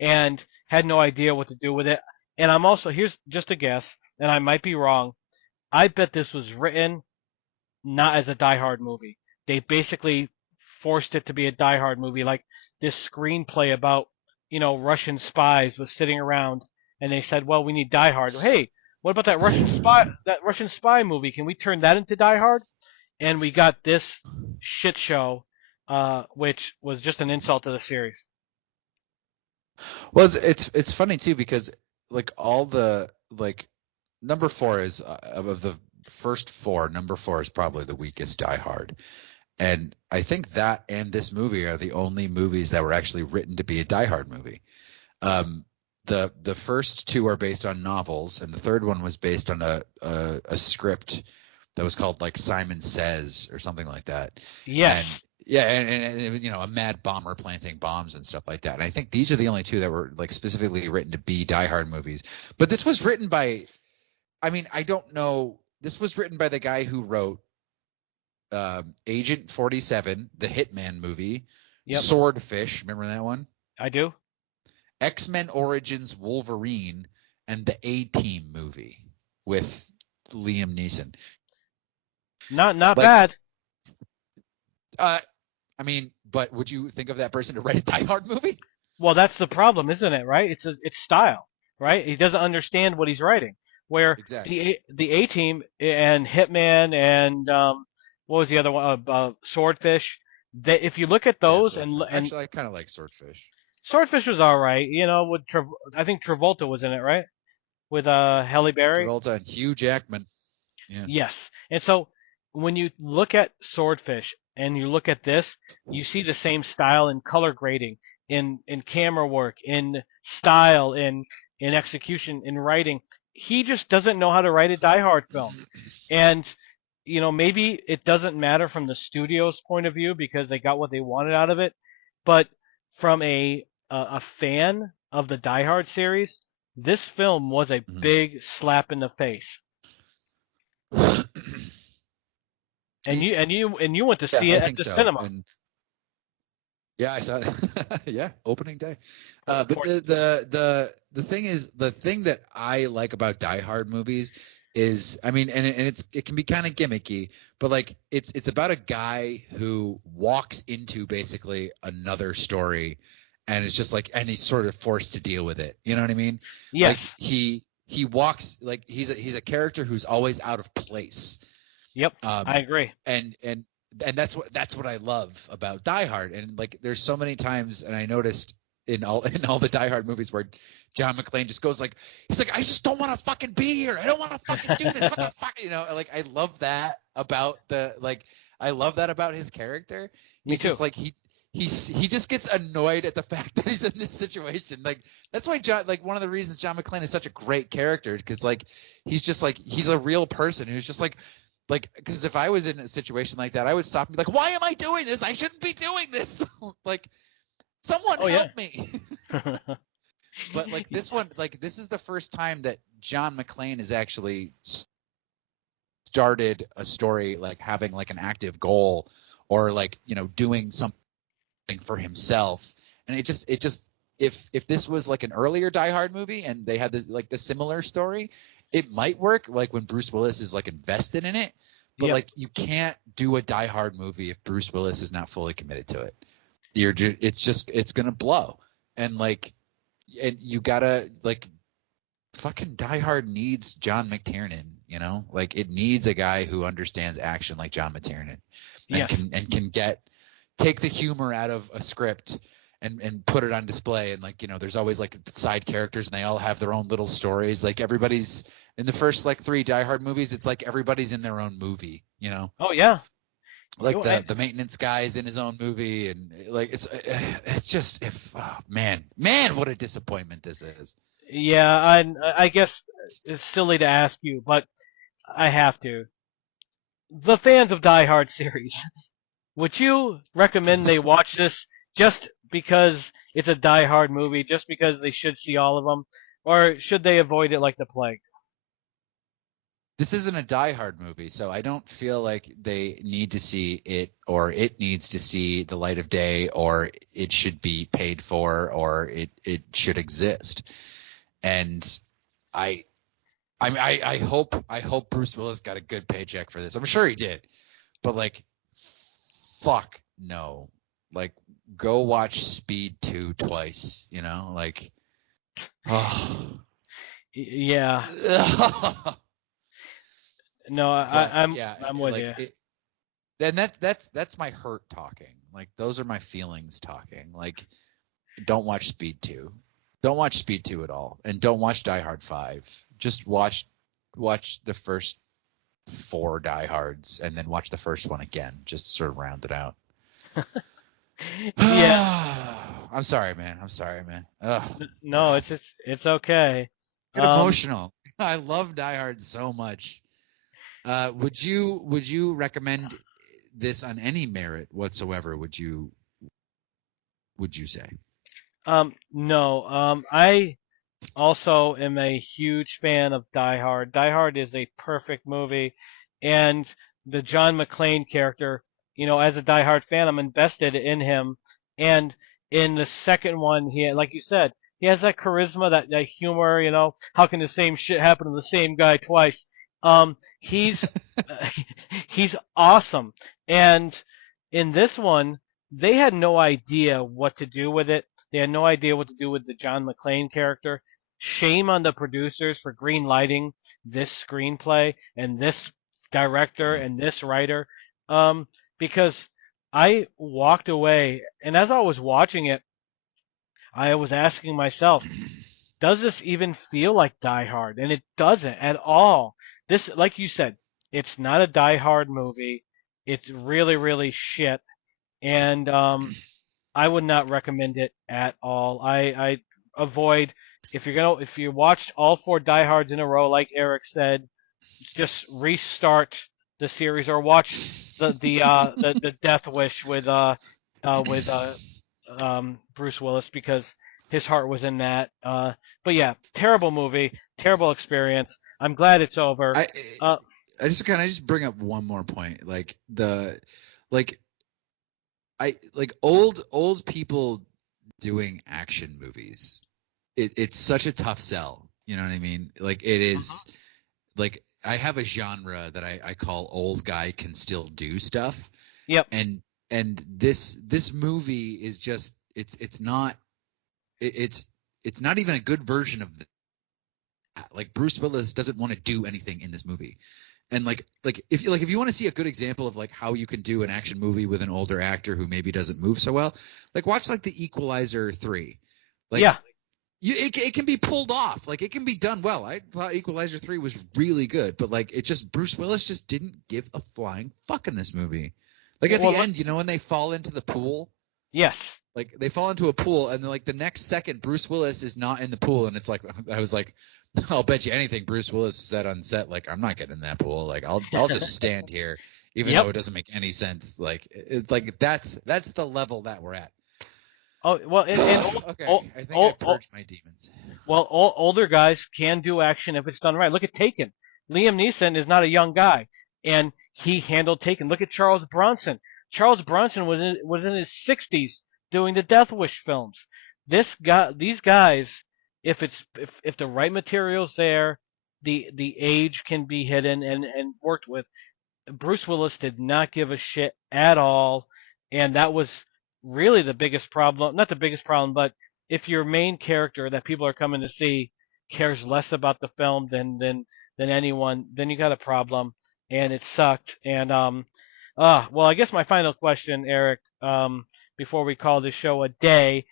and had no idea what to do with it. And I'm also here's just a guess, and I might be wrong. I bet this was written not as a Die Hard movie. They basically forced it to be a Die Hard movie, like this screenplay about Russian spies was sitting around, and they said, "Well, we need Die Hard. Hey, what about that Russian spy movie? Can we turn that into Die Hard?" And we got this shit show, which was just an insult to the series. well, it's funny too because like all the like number four is of the first four, number four is probably the weakest Die Hard. And I think that and this movie are the only movies that were actually written to be a Die Hard movie. Um, the first two are based on novels, and the third one was based on a script that was called like Simon Says or something like that. And Yes. Yeah, and it was, a mad bomber planting bombs and stuff like that. And I think these are the only two that were like specifically written to be Die Hard movies. But this was written by, I mean, I don't know. This was written by the guy who wrote Agent 47, the Hitman movie, Yep. Swordfish, remember that one? I do. X-Men Origins Wolverine, and the A-Team movie with Liam Neeson. Not bad. I mean, but would you think of that person to write a Die Hard movie? Well, that's the problem, isn't it? Right? It's style, right? He doesn't understand what he's writing. Where Exactly. the A Team and Hitman and what was the other one? Swordfish. If you look at Yeah, those Swordfish. and Actually, I kind of like Swordfish. Swordfish was all right. With I think Travolta was in it, right? With Halle Berry. Travolta and Hugh Jackman. Yeah. Yes. And so when you look at Swordfish and you look at this, you see the same style in color grading, in camera work, in style, in execution, in writing. He just doesn't know how to write a Die Hard film. And maybe it doesn't matter from the studio's point of view because they got what they wanted out of it, but from a fan of the Die Hard series, this film was a big slap in the face. And you went to see it at the cinema. And yeah, I saw it. Yeah, opening day. But the thing is, the thing that I like about Die Hard movies is, I mean, and it can be kind of gimmicky, but like it's about a guy who walks into basically another story, and it's just like, and he's sort of forced to deal with it. You know what I mean? Yes. Like he walks, like he's a character who's always out of place. Yep, I agree. And that's what I love about Die Hard. And like, there's so many times, and I noticed in all the Die Hard movies where John McClane just goes like, he's like, I just don't want to fucking be here. I don't want to fucking do this. What the fuck, like I love that about his character. Me too. Just like he just gets annoyed at the fact that he's in this situation. Like that's why one of the reasons John McClane is such a great character, because like he's just like, he's a real person who's just like, because if I was in a situation like that, I would stop and be like, why am I doing this? I shouldn't be doing this. Like, someone help me. But like this one, like this is the first time that John McClane has actually started a story, like having like an active goal, or like, doing something for himself. And it just if this was like an earlier Die Hard movie and they had this like the similar story, it might work, like when Bruce Willis is like invested in it, but like you can't do a Die Hard movie if Bruce Willis is not fully committed to it. It's gonna blow. And like, and you gotta like, fucking Die Hard needs John McTiernan, like it needs a guy who understands action like John McTiernan, and can take the humor out of a script and put it on display. And like, there's always like side characters and they all have their own little stories. Like everybody's in the first like 3 Die Hard movies, it's like everybody's in their own movie, Oh yeah. Like the maintenance guy is in his own movie, and like it's just, man, what a disappointment this is. Yeah, I guess it's silly to ask you, but I have to. The fans of Die Hard series, would you recommend they watch this just because it's a Die Hard movie, just because they should see all of them, or should they avoid it like the plague? This isn't a Die Hard movie, so I don't feel like they need to see it, or it needs to see the light of day, or it should be paid for, or it should exist. And I hope Bruce Willis got a good paycheck for this. I'm sure he did, but like, fuck no. Like, go watch Speed 2 twice. Like, oh yeah. No, I'm with you. Then that's my hurt talking. Like, those are my feelings talking. Like, don't watch Speed 2. Don't watch Speed 2 at all, and don't watch Die Hard 5. Just watch the first 4 Die Hards, and then watch the first one again, just to sort of round it out. Yeah. I'm sorry, man. Ugh. No, it's okay. Get emotional. I love Die Hard so much. Would you recommend this on any merit whatsoever? Would you say? No. I also am a huge fan of Die Hard. Die Hard is a perfect movie, and the John McClane character, as a Die Hard fan, I'm invested in him. And in the second one, like you said, he has that charisma, that humor. How can the same shit happen to the same guy twice? He's he's awesome. And in this one, they had no idea what to do with it. They had no idea what to do with the John McClane character. Shame on the producers for green lighting this screenplay and this director and this writer, because I walked away, and as I was watching it, I was asking myself, does this even feel like Die Hard? And it doesn't at all. This, like you said, it's not a Die Hard movie. It's really, really shit, and I would not recommend it at all. I avoid, if you watch all four Die Hards in a row, like Eric said, just restart the series or watch the Death Wish with Bruce Willis, because his heart was in that. But yeah, terrible movie, terrible experience. I'm glad it's over. I Uh, I just kind of just bring up one more point, like like old people doing action movies. It's such a tough sell. You know what I mean? Like it is. Like I have a genre that I call old guy can still do stuff. yep. And this movie is just it's not it's not even a good version of like Bruce Willis doesn't want to do anything in this movie. And if you want to see a good example of like how you can do an action movie with an older actor who maybe doesn't move so well, like watch like The Equalizer 3. Like Yeah. it can be pulled off. Like it can be done well. I thought Equalizer 3 was really good, but like Bruce Willis just didn't give a flying fuck in this movie. Like at the end, when they fall into the pool, Yes. like they fall into a pool and then like the next second Bruce Willis is not in the pool, and it's like I was like, I'll bet you anything Bruce Willis said on set, like I'm not getting in that pool. Like I'll just stand here, even Yep. though it doesn't make any sense. Like it's like that's the level that we're at. Oh well, Okay, I think I purged my demons. well, older guys can do action if it's done right. Look at Taken. Liam Neeson is not a young guy, and he handled Taken. Look at Charles Bronson. Charles Bronson was in his 60s doing the Death Wish films. These guys, if the right material's there, the age can be hidden and worked with. Bruce Willis did not give a shit at all, and that was really the biggest problem. Not the biggest problem, but if your main character that people are coming to see cares less about the film than anyone, then you got a problem, and it sucked. And well, I guess my final question, Eric, before we call this show a day,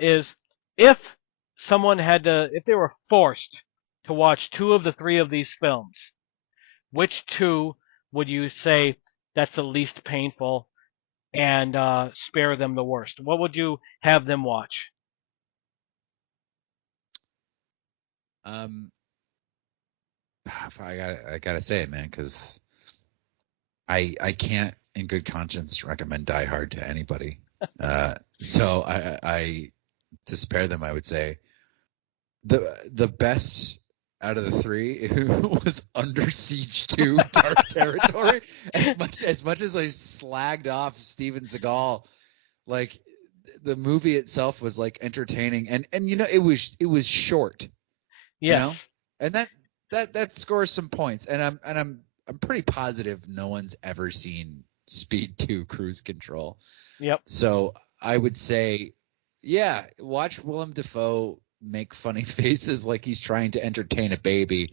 is if if they were forced to watch two of the three of these films, which two would you say that's the least painful and spare them the worst? What would you have them watch? Um, I gotta say it, man, because I can't in good conscience recommend Die Hard to anybody. So I to spare them, I would say the best out of the three was Under Siege 2 Dark Territory. As much as I slagged off Steven Seagal, like the movie itself was like entertaining and it was short. Yes. And that scores some points. And I'm pretty positive no one's ever seen Speed 2 Cruise Control. Yep. So I would say, yeah, watch Willem Dafoe make funny faces like he's trying to entertain a baby,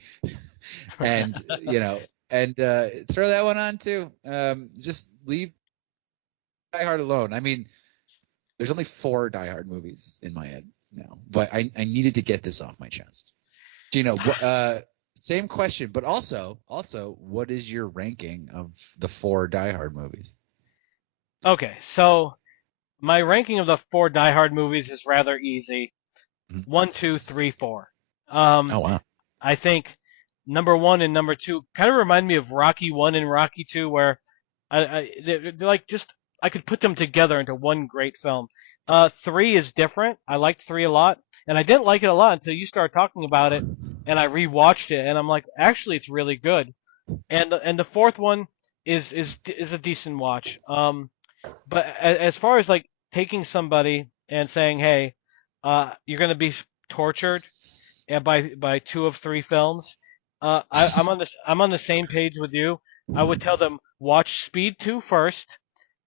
and throw that one on too. Just leave Die Hard alone. I mean, there's only 4 Die Hard movies in my head now, but I needed to get this off my chest. Geno, same question, but also, what is your ranking of the 4 Die Hard movies? Okay, so my ranking of the 4 Die Hard movies is rather easy. 1, 2, 3, 4. Oh wow! I think number 1 and number 2 kind of remind me of Rocky 1 and Rocky 2, where They're like just I could put them together into one great film. Three is different. I liked three a lot, and I didn't like it a lot until you started talking about it, and I rewatched it, and I'm like, actually, it's really good. And the fourth one is a decent watch. But as far as like taking somebody and saying, hey, you're gonna be tortured by two of three films. I'm on the same page with you. I would tell them watch Speed 2 first,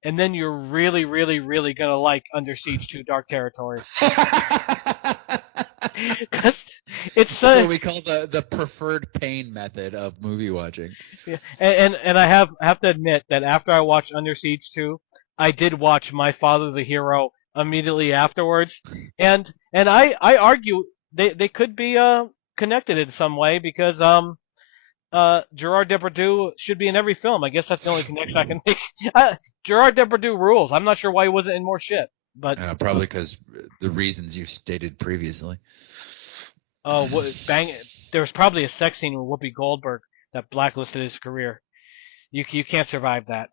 and then you're really, really, really gonna like Under Siege 2: Dark Territory. 'Cause it's That's what we call the preferred pain method of movie watching. yeah, and I have to admit that after I watched Under Siege 2, I did watch My Father the Hero immediately afterwards, and I argue they could be connected in some way because Gerard Depardieu should be in every film. I guess that's the only connection I can make. Gerard Depardieu rules. I'm not sure why he wasn't in more shit, but Probably because the reasons you stated previously. bang! There was probably a sex scene with Whoopi Goldberg that blacklisted his career. You can't survive that.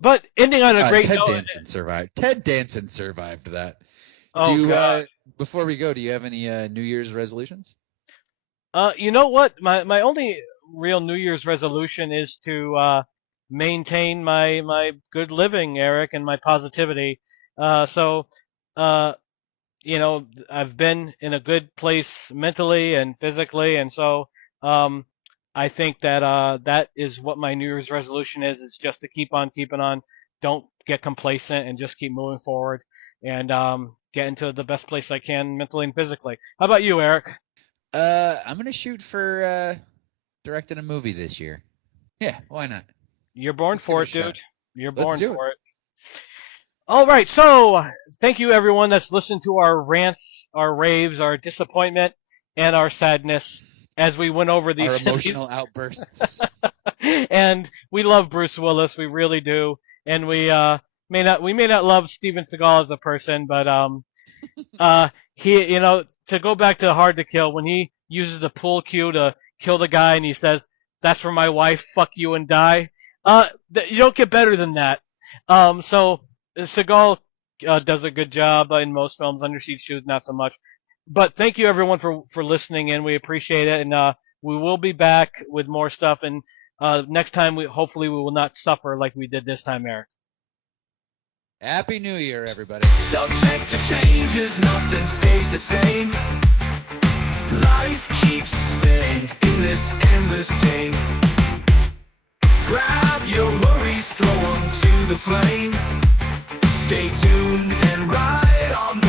But ending on a great Ted note. Danson survived. Ted Danson survived that. Oh God. Before we go, do you have any New Year's resolutions? You know what? My only real New Year's resolution is to maintain my good living, Eric, and my positivity. So, you know, I've been in a good place mentally and physically, and so I think that that is what my New Year's resolution is just to keep on keeping on. Don't get complacent and just keep moving forward and get into the best place I can mentally and physically. How about you, Eric? I'm gonna shoot for directing a movie this year. Yeah, why not? You're born Let's for it, give it a dude. shot. You're Let's born do for it. All right, so thank you everyone that's listened to our rants, our raves, our disappointment, and our sadness as we went over these Our emotional outbursts. and we love Bruce Willis, we really do, and we may not love Steven Seagal as a person, but he, you know, to go back to Hard to Kill, when he uses the pool cue to kill the guy and he says, "That's for my wife, fuck you and die." You don't get better than that. So Seagal does a good job in most films. Under Siege 2 not so much. But thank you everyone for listening, and we appreciate it. And we will be back with more stuff. And next time, hopefully we will not suffer like we did this time, Eric. Happy New Year, everybody. Subject to changes, nothing stays the same. Life keeps spinning in this endless game. Grab your worries, throw them to the flame. Stay tuned and ride on